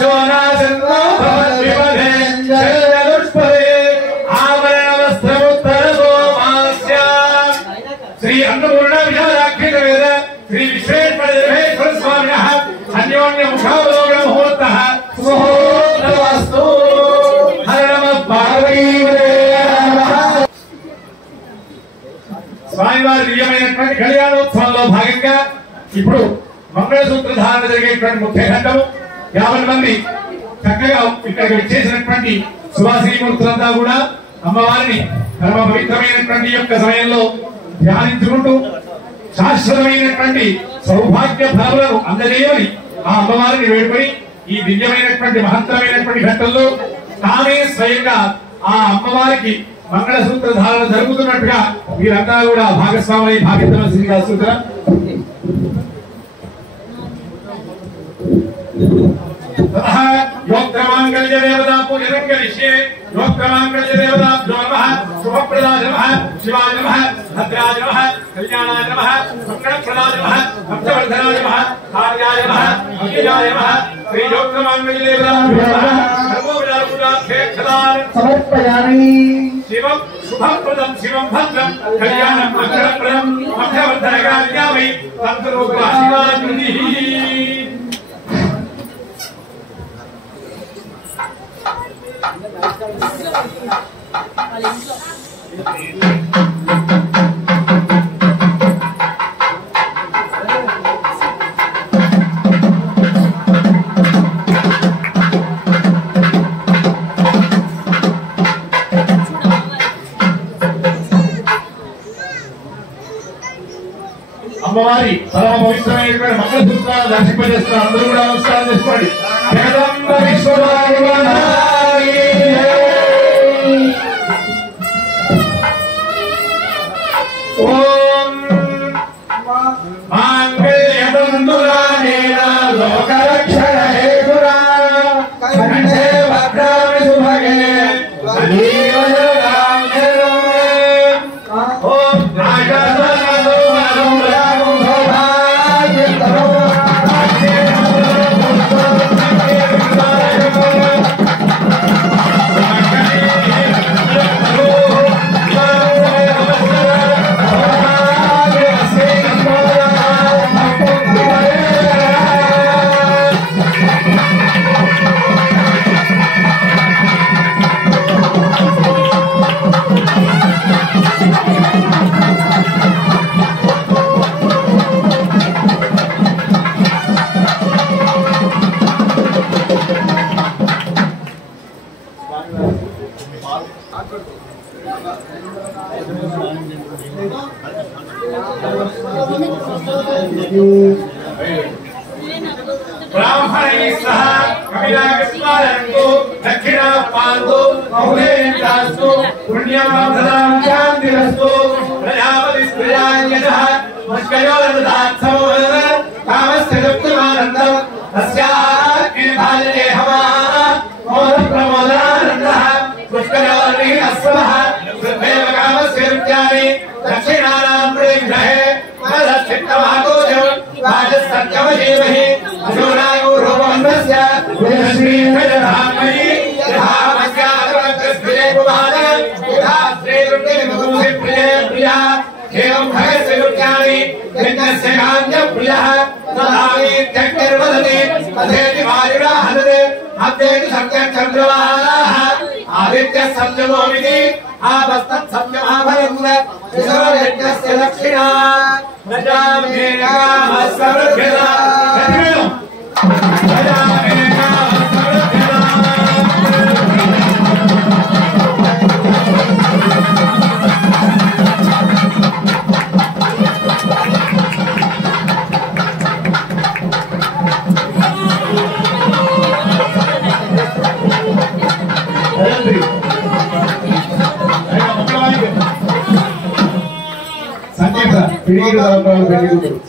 शोनाचन्द्रो भवद्विपदे शैलदुष्पदे आवरणवस्त्रमुत्तरसो मास्या श्री अन्नपूर्णा विशालाक्षितवेद श्री विश्वेश्वर स्वामिनः अन्योन्य मुखावलोकन मुहूर्तः मुहूर्तमस्तु हर नमः पार्वतीपते స్వామివారి దివ్యమైనటువంటి కళ్యాణోత్సవంలో భాగంగా ఇప్పుడు మంగళసూత్ర ధారణ జరిగేటువంటి ముఖ్య ఘట్టము 50 మంది చక్కగా ఇక్కడికి వచ్చేసినటువంటి సువాసినీమూర్తులంతా కూడా అమ్మవారిని పరమ పవిత్రమైనటువంటి యొక్క సమయంలో ధ్యానించుకుంటూ శాశ్వతమైనటువంటి సౌభాగ్య ఫలములను అందజేయమని ఆ అమ్మవారిని వేడుకొని ఈ దివ్యమైనటువంటి మహత్తరమైనటువంటి ఘట్టంలో తానే స్వయంగా ఆ అమ్మవారికి మంగళసూత్ర ధారణ జరుగుతున్నట్టుగా మీరంతా కూడా భాగస్వామి భాగ్యవలసిందిగా సూచన. योक्तमांगल्य देवता पूजनं करिष्ये योक्तमांगल्य देवताभ्यो नमः शुभप्रदाय नमः शिवाय नमः भद्राय नमः कल्याणाय नमः मंगलप्रदाय नमः भक्तवर्धनाय नमः कार्याय नमः अभिजाय नमः श्री योक्तमांगल्य देवताभ्यो नमः नमोविदापुराक्षेक्षदान समर्पयामि शिवं शुभप्रदं शिवं भद्रं कल्याणं मंगलप्रदं भक्तवर्धनकार्यामि तन्त्ररूपाशिवाकृतिः. అమ్మవారి పరమ పవిత్రమైనటువంటి మంగళసూత్రాలను దర్శింపజేస్తున్నారు. అందరూ కూడా నమస్కారం చేసుకోండి. ఓం మాంగళ్యబంధురానేన లోకరక్షణ హేతురా కంఠే భద్రామి సుభగే ఓం ब्राह्मणैः सह कविरागस्मारन्तु दक्षिणा पान्तु मौलेन्द्रास्तु पुण्यमाधनां शान्तिरस्तु प्रजापतिस्त्रियान्यतः मुष्कयोरदात्सौ कामस्य दुःखमानन्दम् तस्याग्निभाजने हवाः मोदप्रमोदानन्दः पुष्कयोर्निः अस्वः कृत्वेव कामस्य रुच्यानि दक्षिणानां प्रतिग्रहे मनश्चित्तमागोचम् राजसत्यमजीमहि अशोनायो रूपमन्दस्य श्रीधरधामयि यथामस्यागरवत्रस्त्रिये कुमारः यथा श्रीरुक्तिमुखुंसि प्रिये प्रिया एवं भगस्य रुच्यानि यज्ञस्य कान्यप्रियः तदानि त्यक्तिर्वदति तथेति वायुरा हनते अद्येति सत्यचन्द्रवाः आदित्यः सत्यमोमिति आवस्तत् सत्यमाभरन् विश्वयज्ञस्य दक्षिणा प्रजामेकामस्वरुध्यता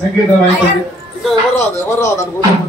సంగీతం అయిపోయింది. ఎవరు రాదు అనుకుంటున్నాను.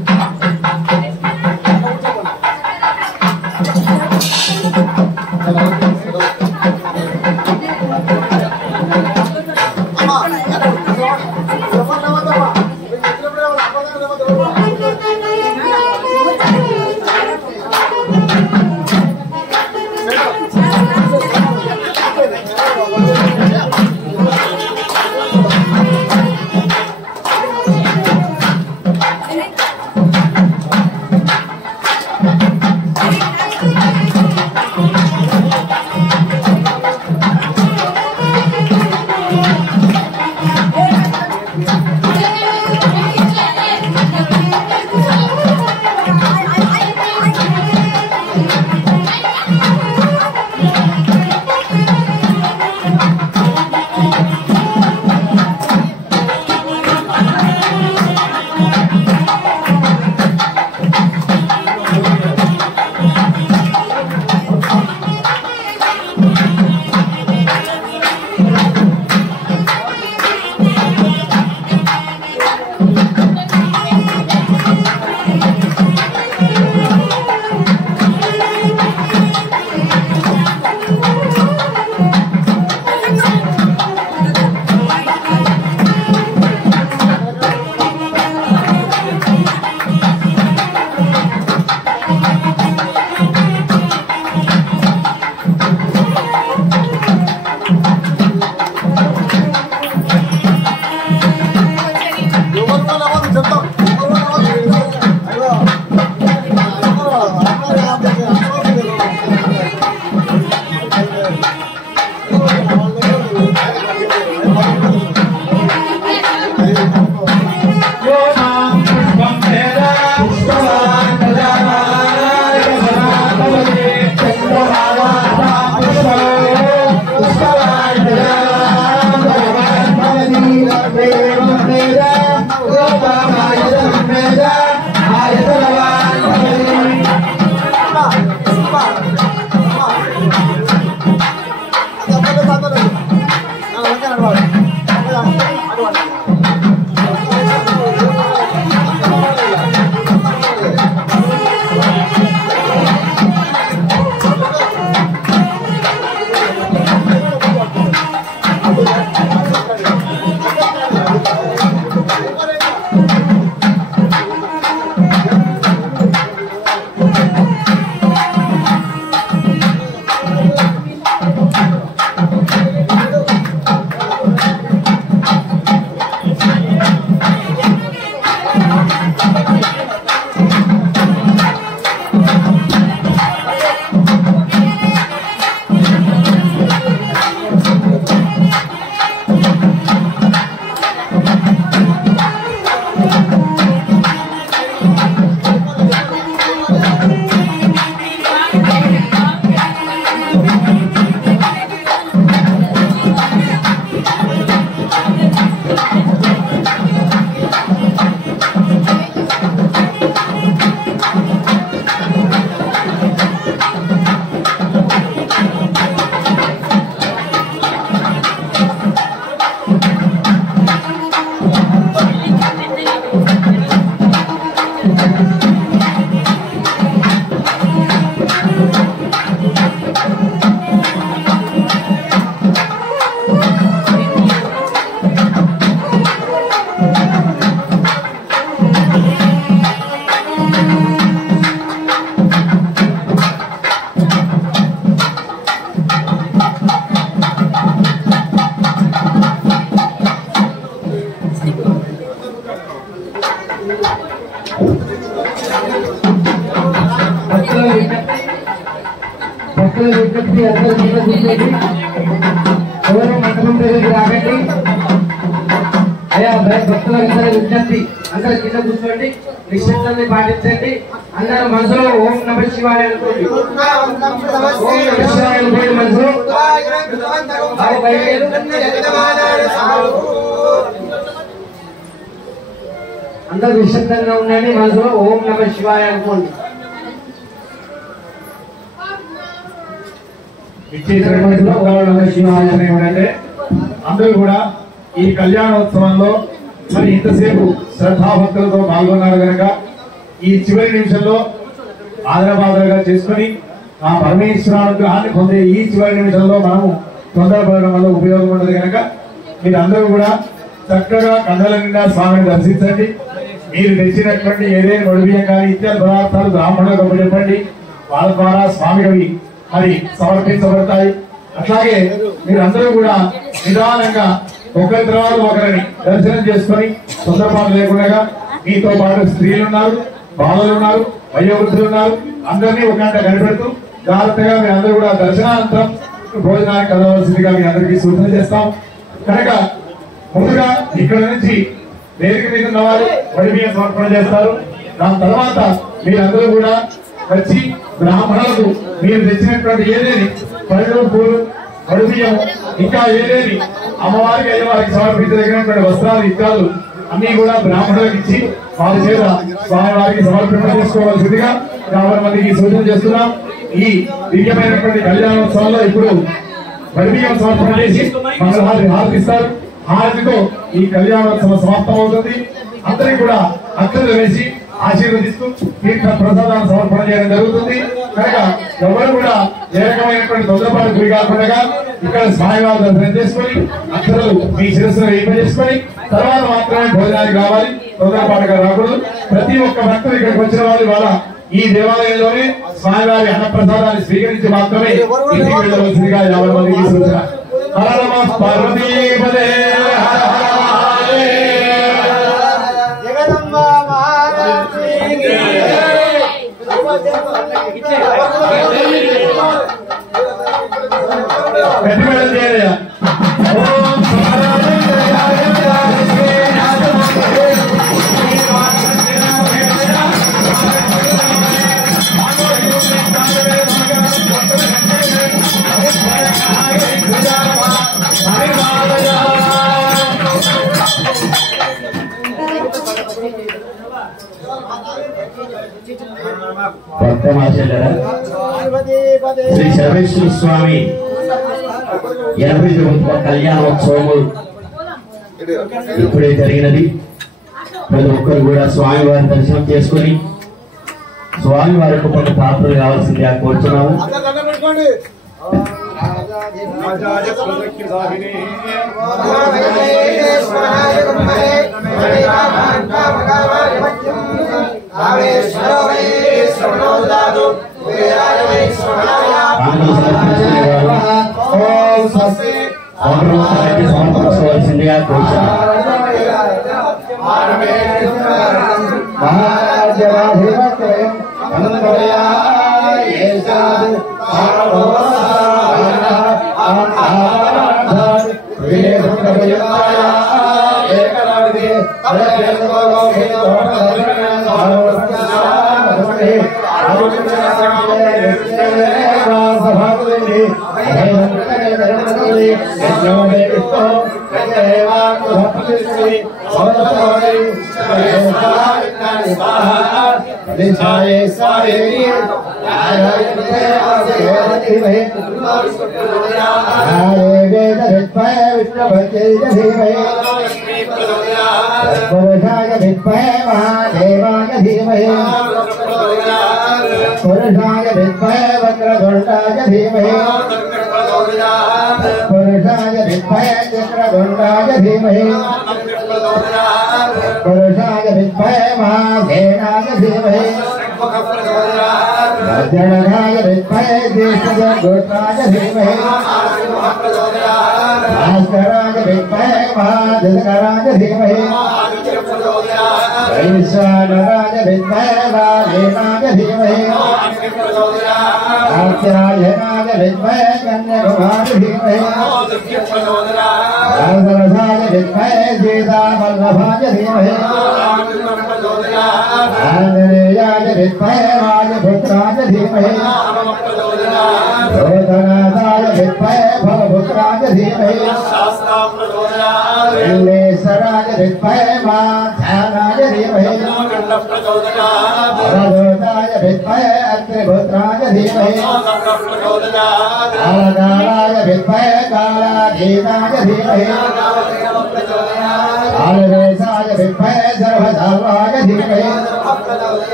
విజ్ఞప్తి అందరూ కింద కూర్చోండి, నిశ్శబ్దాన్ని పాటించండి. అందరూ మనసులో ఓం నమః శివాయ అనుకోండి. ఓం నమః శివాయ అనుకోండి మనసులో. అందరూ నిశ్శబ్దంగా ఉండండి, మనసులో ఓం నమః శివాయ అనుకోండి. ఏమంటే అందరూ కూడా ఈ కళ్యాణోత్సవంలో మరి ఇంతసేపు శ్రద్ధాభక్తులతో పాల్గొన్నారు కనుక ఈ చివరి నిమిషంలో ఆదరబాదరగా చేసుకుని ఆ పరమేశ్వరానుగ్రహాన్ని పొందే ఈ చివరి నిమిషంలో మనము తొందరపడడం వల్ల ఉపయోగం ఉండదు కనుక మీరందరూ కూడా చక్కగా కండల నిండా స్వామిని దర్శించండి. మీరు తెచ్చినటువంటి ఏదైనా వడిబియ్యం కానీ ఇత్యాది పదార్థాలు బ్రాహ్మణులకు చెప్పండి, వాళ్ళ ద్వారా స్వామికి మరి సమర్పించబడతాయి. అట్లాగే మీరందరూ కూడా నిదానంగా ఒకరి తర్వాత ఒకరిని దర్శనం చేసుకొని తొందరపాటు లేకుండా మీతో పాటు స్త్రీలు ఉన్నారు, బాలలు ఉన్నారు, వయోవృద్ధులు ఉన్నారు, అందరినీ ఒక గంట కనిపెడుతూ జాగ్రత్తగా మీ అందరూ కూడా దర్శనానంతరం భోజనానికి కలవలసిందిగా మీ అందరికీ సూచన చేస్తాం. కనుక ముందుగా ఇక్కడ నుంచి వేదిక మీద ఉన్న వారు వడిబియ్యం సమర్పణ చేస్తారు. దాని తర్వాత మీరందరూ కూడా వచ్చి బ్రాహ్మణులకు మీరు తెచ్చినటువంటి ఏదేని పళ్ళు పూలు వడిబియ్యం ఇంకా ఏదేని అమ్మవారికి అయ్యవారికి సమర్పించదగినటువంటి వస్త్రాలు ఇత్యాలు అన్ని కూడా బ్రాహ్మణులకు ఇచ్చి వారి చేత స్వామి వారికి సమర్పణ చేసుకోవాల్సిందిగా 50 మందికి సూచన చేస్తున్నాం. ఈ దివ్యమైనటువంటి కళ్యాణోత్సవంలో ఇప్పుడు వడిబియ్యం సమర్పణ చేసి మంగళహారతి హారతిస్తారు. హారతితో ఈ కళ్యాణోత్సవం సమాప్తం అవుతుంది. అందరికీ కూడా అక్షతలు వేసి ఆశీర్వదిస్తూ తీర్థ ప్రసాదాన్ని సమర్పణ చేయడం జరుగుతుంది. కనుక ఎవరు కూడా ఏ రకమైనటువంటి తొందరపాటు గురి కాకుండా ఇక్కడ స్వామివారి దర్శనం చేసుకొని అక్షతలు మీ శిరస్సును వేయింపజేసుకొని తర్వాత మాత్రమే భోజనానికి రావాలి, తొందరపాటుగా రాకూడదు. ప్రతి ఒక్క భక్తులు ఇక్కడికి వచ్చిన వారు వాళ్ళ ఈ దేవాలయంలోనే స్వామివారి అన్నప్రసాదాన్ని స్వీకరించి మాత్రమే ఇంటికి వెళ్ళవలసిందిగా 50 మందికి సూచన. హర నమః పార్వతీపదే శ్రీ సర్వేశ్వర స్వామి 89వ కళ్యాణోత్సవము ఇప్పుడే జరిగినది. ప్రతి ఒక్కరు కూడా స్వామివారి దర్శనం చేసుకుని స్వామివారి కొంత పాత్రలు కావాల్సిందిగా కోరుతున్నాము. సమర్పించవలసిందిగా కోరుతున్నాము.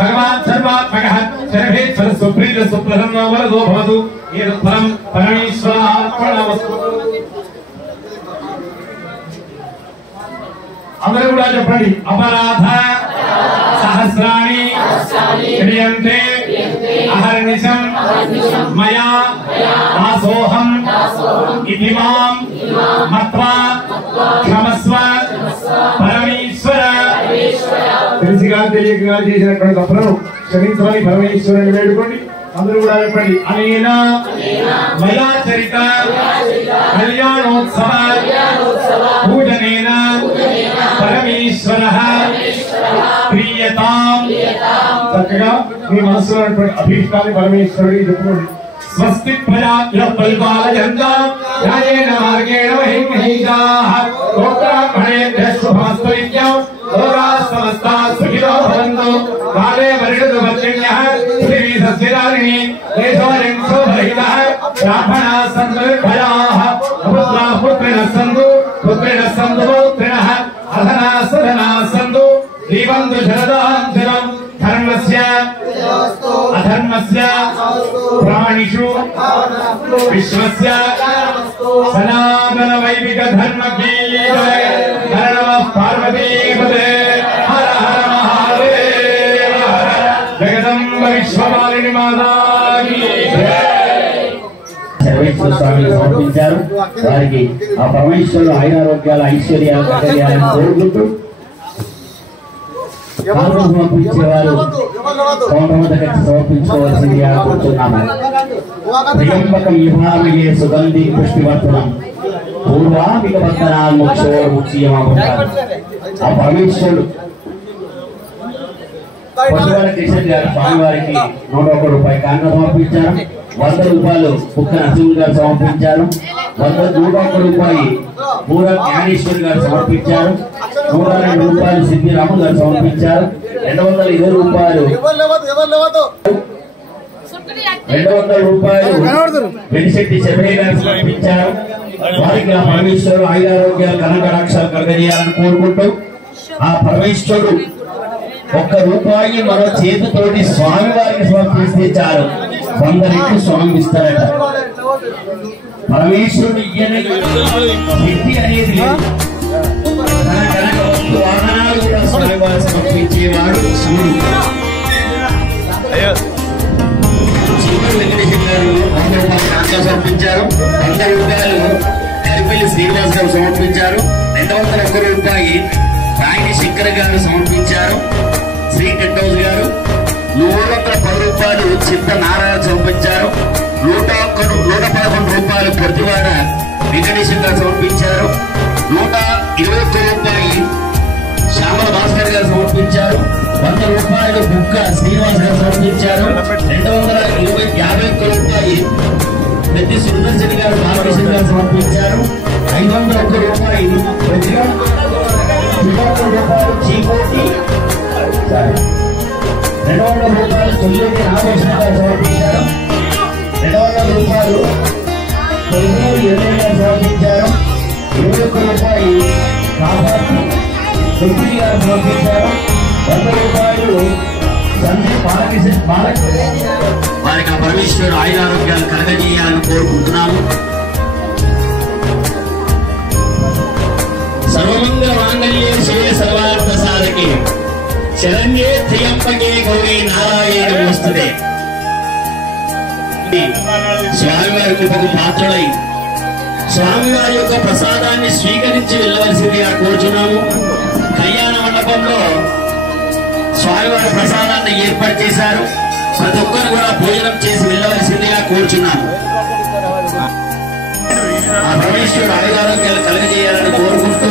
भगवान सर्वात्मकः सर्वेश्वर सुप्रीत सुप्रसन्नो वरदो भवतु एतत्फलं परमेश्वरार्पणमस्तु। అందరూ కూడా చెప్పండి అపరాధ సహస్రాణి క్రియంతే అహర్నిశం మయా దాసోహం ఇతి మాం మత్వా క్షమస్వ పరమేశ్వర। తెలిసిగా తెలియకగా చేసినటువంటి తప్పులను క్షమించమని పరమేశ్వరుని వేడుకోండి। అందరూ కూడా చెప్పండి అనేనా మయా చరిత కళ్యాణోత్సవ పూజనేన పరమేశ్వరః ప్రియతాం। చక్కగా మీ మనసులో ఉన్నటువంటి అభీష్టాన్ని పరమేశ్వరుడికి చెప్పుకోండి। స్వస్తి ప్రజాభ్యః పరిపాలయంతాం న్యాయేన మార్గేణ మహిం మహీషాః గోబ్రాహ్మణేభ్యః శుభమస్తు నిత్యం లోకాః సమస్తాః సుఖినో భవంతు కాలే ధరణి దేశోయం శోభయితః బ్రాహ్మణా సంతు భయాః పుత్రా పుత్రిణః సంతు పుత్రిణః సంతు పౌత్రిణః అధనా సధనా సంతు జీవంతు శరదాంతరం ధర్మస్య అధర్మస్య ప్రాణిషు విశ్వస్య సనాతన వైదిక ధర్మ కీ జయ హర నమః పార్వతీపతే హర హర మహాదేవ జగదంబ విశ్వమాలిని మాతా కీ సర్వేశ్వర స్వామిని సమర్పించారు. వారికి ఆ పరమేశ్వరుడు ఆయురారోగ్యాల ఐశ్వర్యాలు కట్టేయాలని కోరుకుంటూ సమర్పించేవారు సమర్పించుకోవాల్సిందిగా కోరుతున్నాము. ప్రియంబకం విభామయే సుగంధి పుష్టివర్ధనం పూర్వామిక వర్ధనాల్ మోక్షోర్ముక్షీయమాపుతారు. ఆ పరమేశ్వరుడు పశువుల కిషన్ గారు స్వామివారికి 101 రూపాయలు కానుక సమర్పించారు. 100 రూపాయలు కుక్క నరసింహ గారు సమర్పించారు. 101 రూపాయలు పూర జ్ఞానేశ్వర్ గారు సమర్పించారు. 102 రూపాయలు సిద్ధిరాములు గారు సమర్పించారు. 220 రూపాయలు 200 రూపాయలు వెలిశెట్టి శబరి గారు సమర్పించారు. వారికి ఆ పరమేశ్వరుడు ఆయురారోగ్యాలు కనకటాక్షాలు కలగజేయాలని కోరుకుంటూ ఆ పరమేశ్వరుడు 1 రూపాయి మరో చేతితోటి స్వామి వారికి సమర్పిస్తే చాలు 100 రెట్లు స్వామి ఇస్తారట. పరమేశ్వరుడు శక్తి అనేది వాహనాలు కూడా స్వామి వారు సమర్పించేవాడు శివుడు. శివుడు వెంకటేశ్వర గారు 100 రూపాయలు కానుక సమర్పించారు. 100 రూపాయలు కరిపల్లి శ్రీనివాస్ గారు సమర్పించారు. 201 రూపాయి రాయిని శంకర్ గారు సమర్పించారు. శ్రీ టెంట్ హౌస్ గారు 110 రూపాయలు చిత్త నారాయణ సమర్పించారు. 111 రూపాయలు ప్రతివాడ వెంకటేశ్వర గారు సమర్పించారు. 121 రూపాయలు శ్యామల భాస్కర్ గారు సమర్పించారు. 100 రూపాయలు బుక్క శ్రీనివాస్ గారు సమర్పించారు. 250 రూపాయలు పెద్ద సుదర్శన్ గారు బాలకృష్ణ గారు సమర్పించారు. 501 రూపాయలు 200 రూపాయలు చీకోటి 200 రూపాయలు తొమ్మిది రామకృష్ణ గారు సమర్పించారు. 200 రూపాయలు 20 గారు సమర్పించారు. 21 రూపాయలు కాపాటి 9 గారు సమర్పించారు. 100 రూపాయలు సందీప్ వారికి ఆ పరమేశ్వరుడు ఆయురారోగ్యాలు కలగజేయాలని కోరుకుంటున్నాము. సర్వమంగళ మాంగళ్యే శివే సర్వార్థ సాధకే శరణ్యే త్ర్యంబకే గౌరీ నారాయణ నమస్తుతే. స్వామివారి కృపకు పాత్రులై స్వామివారి యొక్క ప్రసాదాన్ని స్వీకరించి వెళ్ళవలసిందిగా కోరుచున్నాము. కళ్యాణ మండపంలో స్వామివారి ప్రసాదాన్ని ఏర్పాటు చేశారు. ప్రతి ఒక్కరు కూడా భోజనం చేసి వెళ్ళవలసిందిగా కోరుచున్నాము. ఆ పరమేశ్వరుడు ఆయురారోగ్యాలు కలగజేయాలని కోరుకుంటూ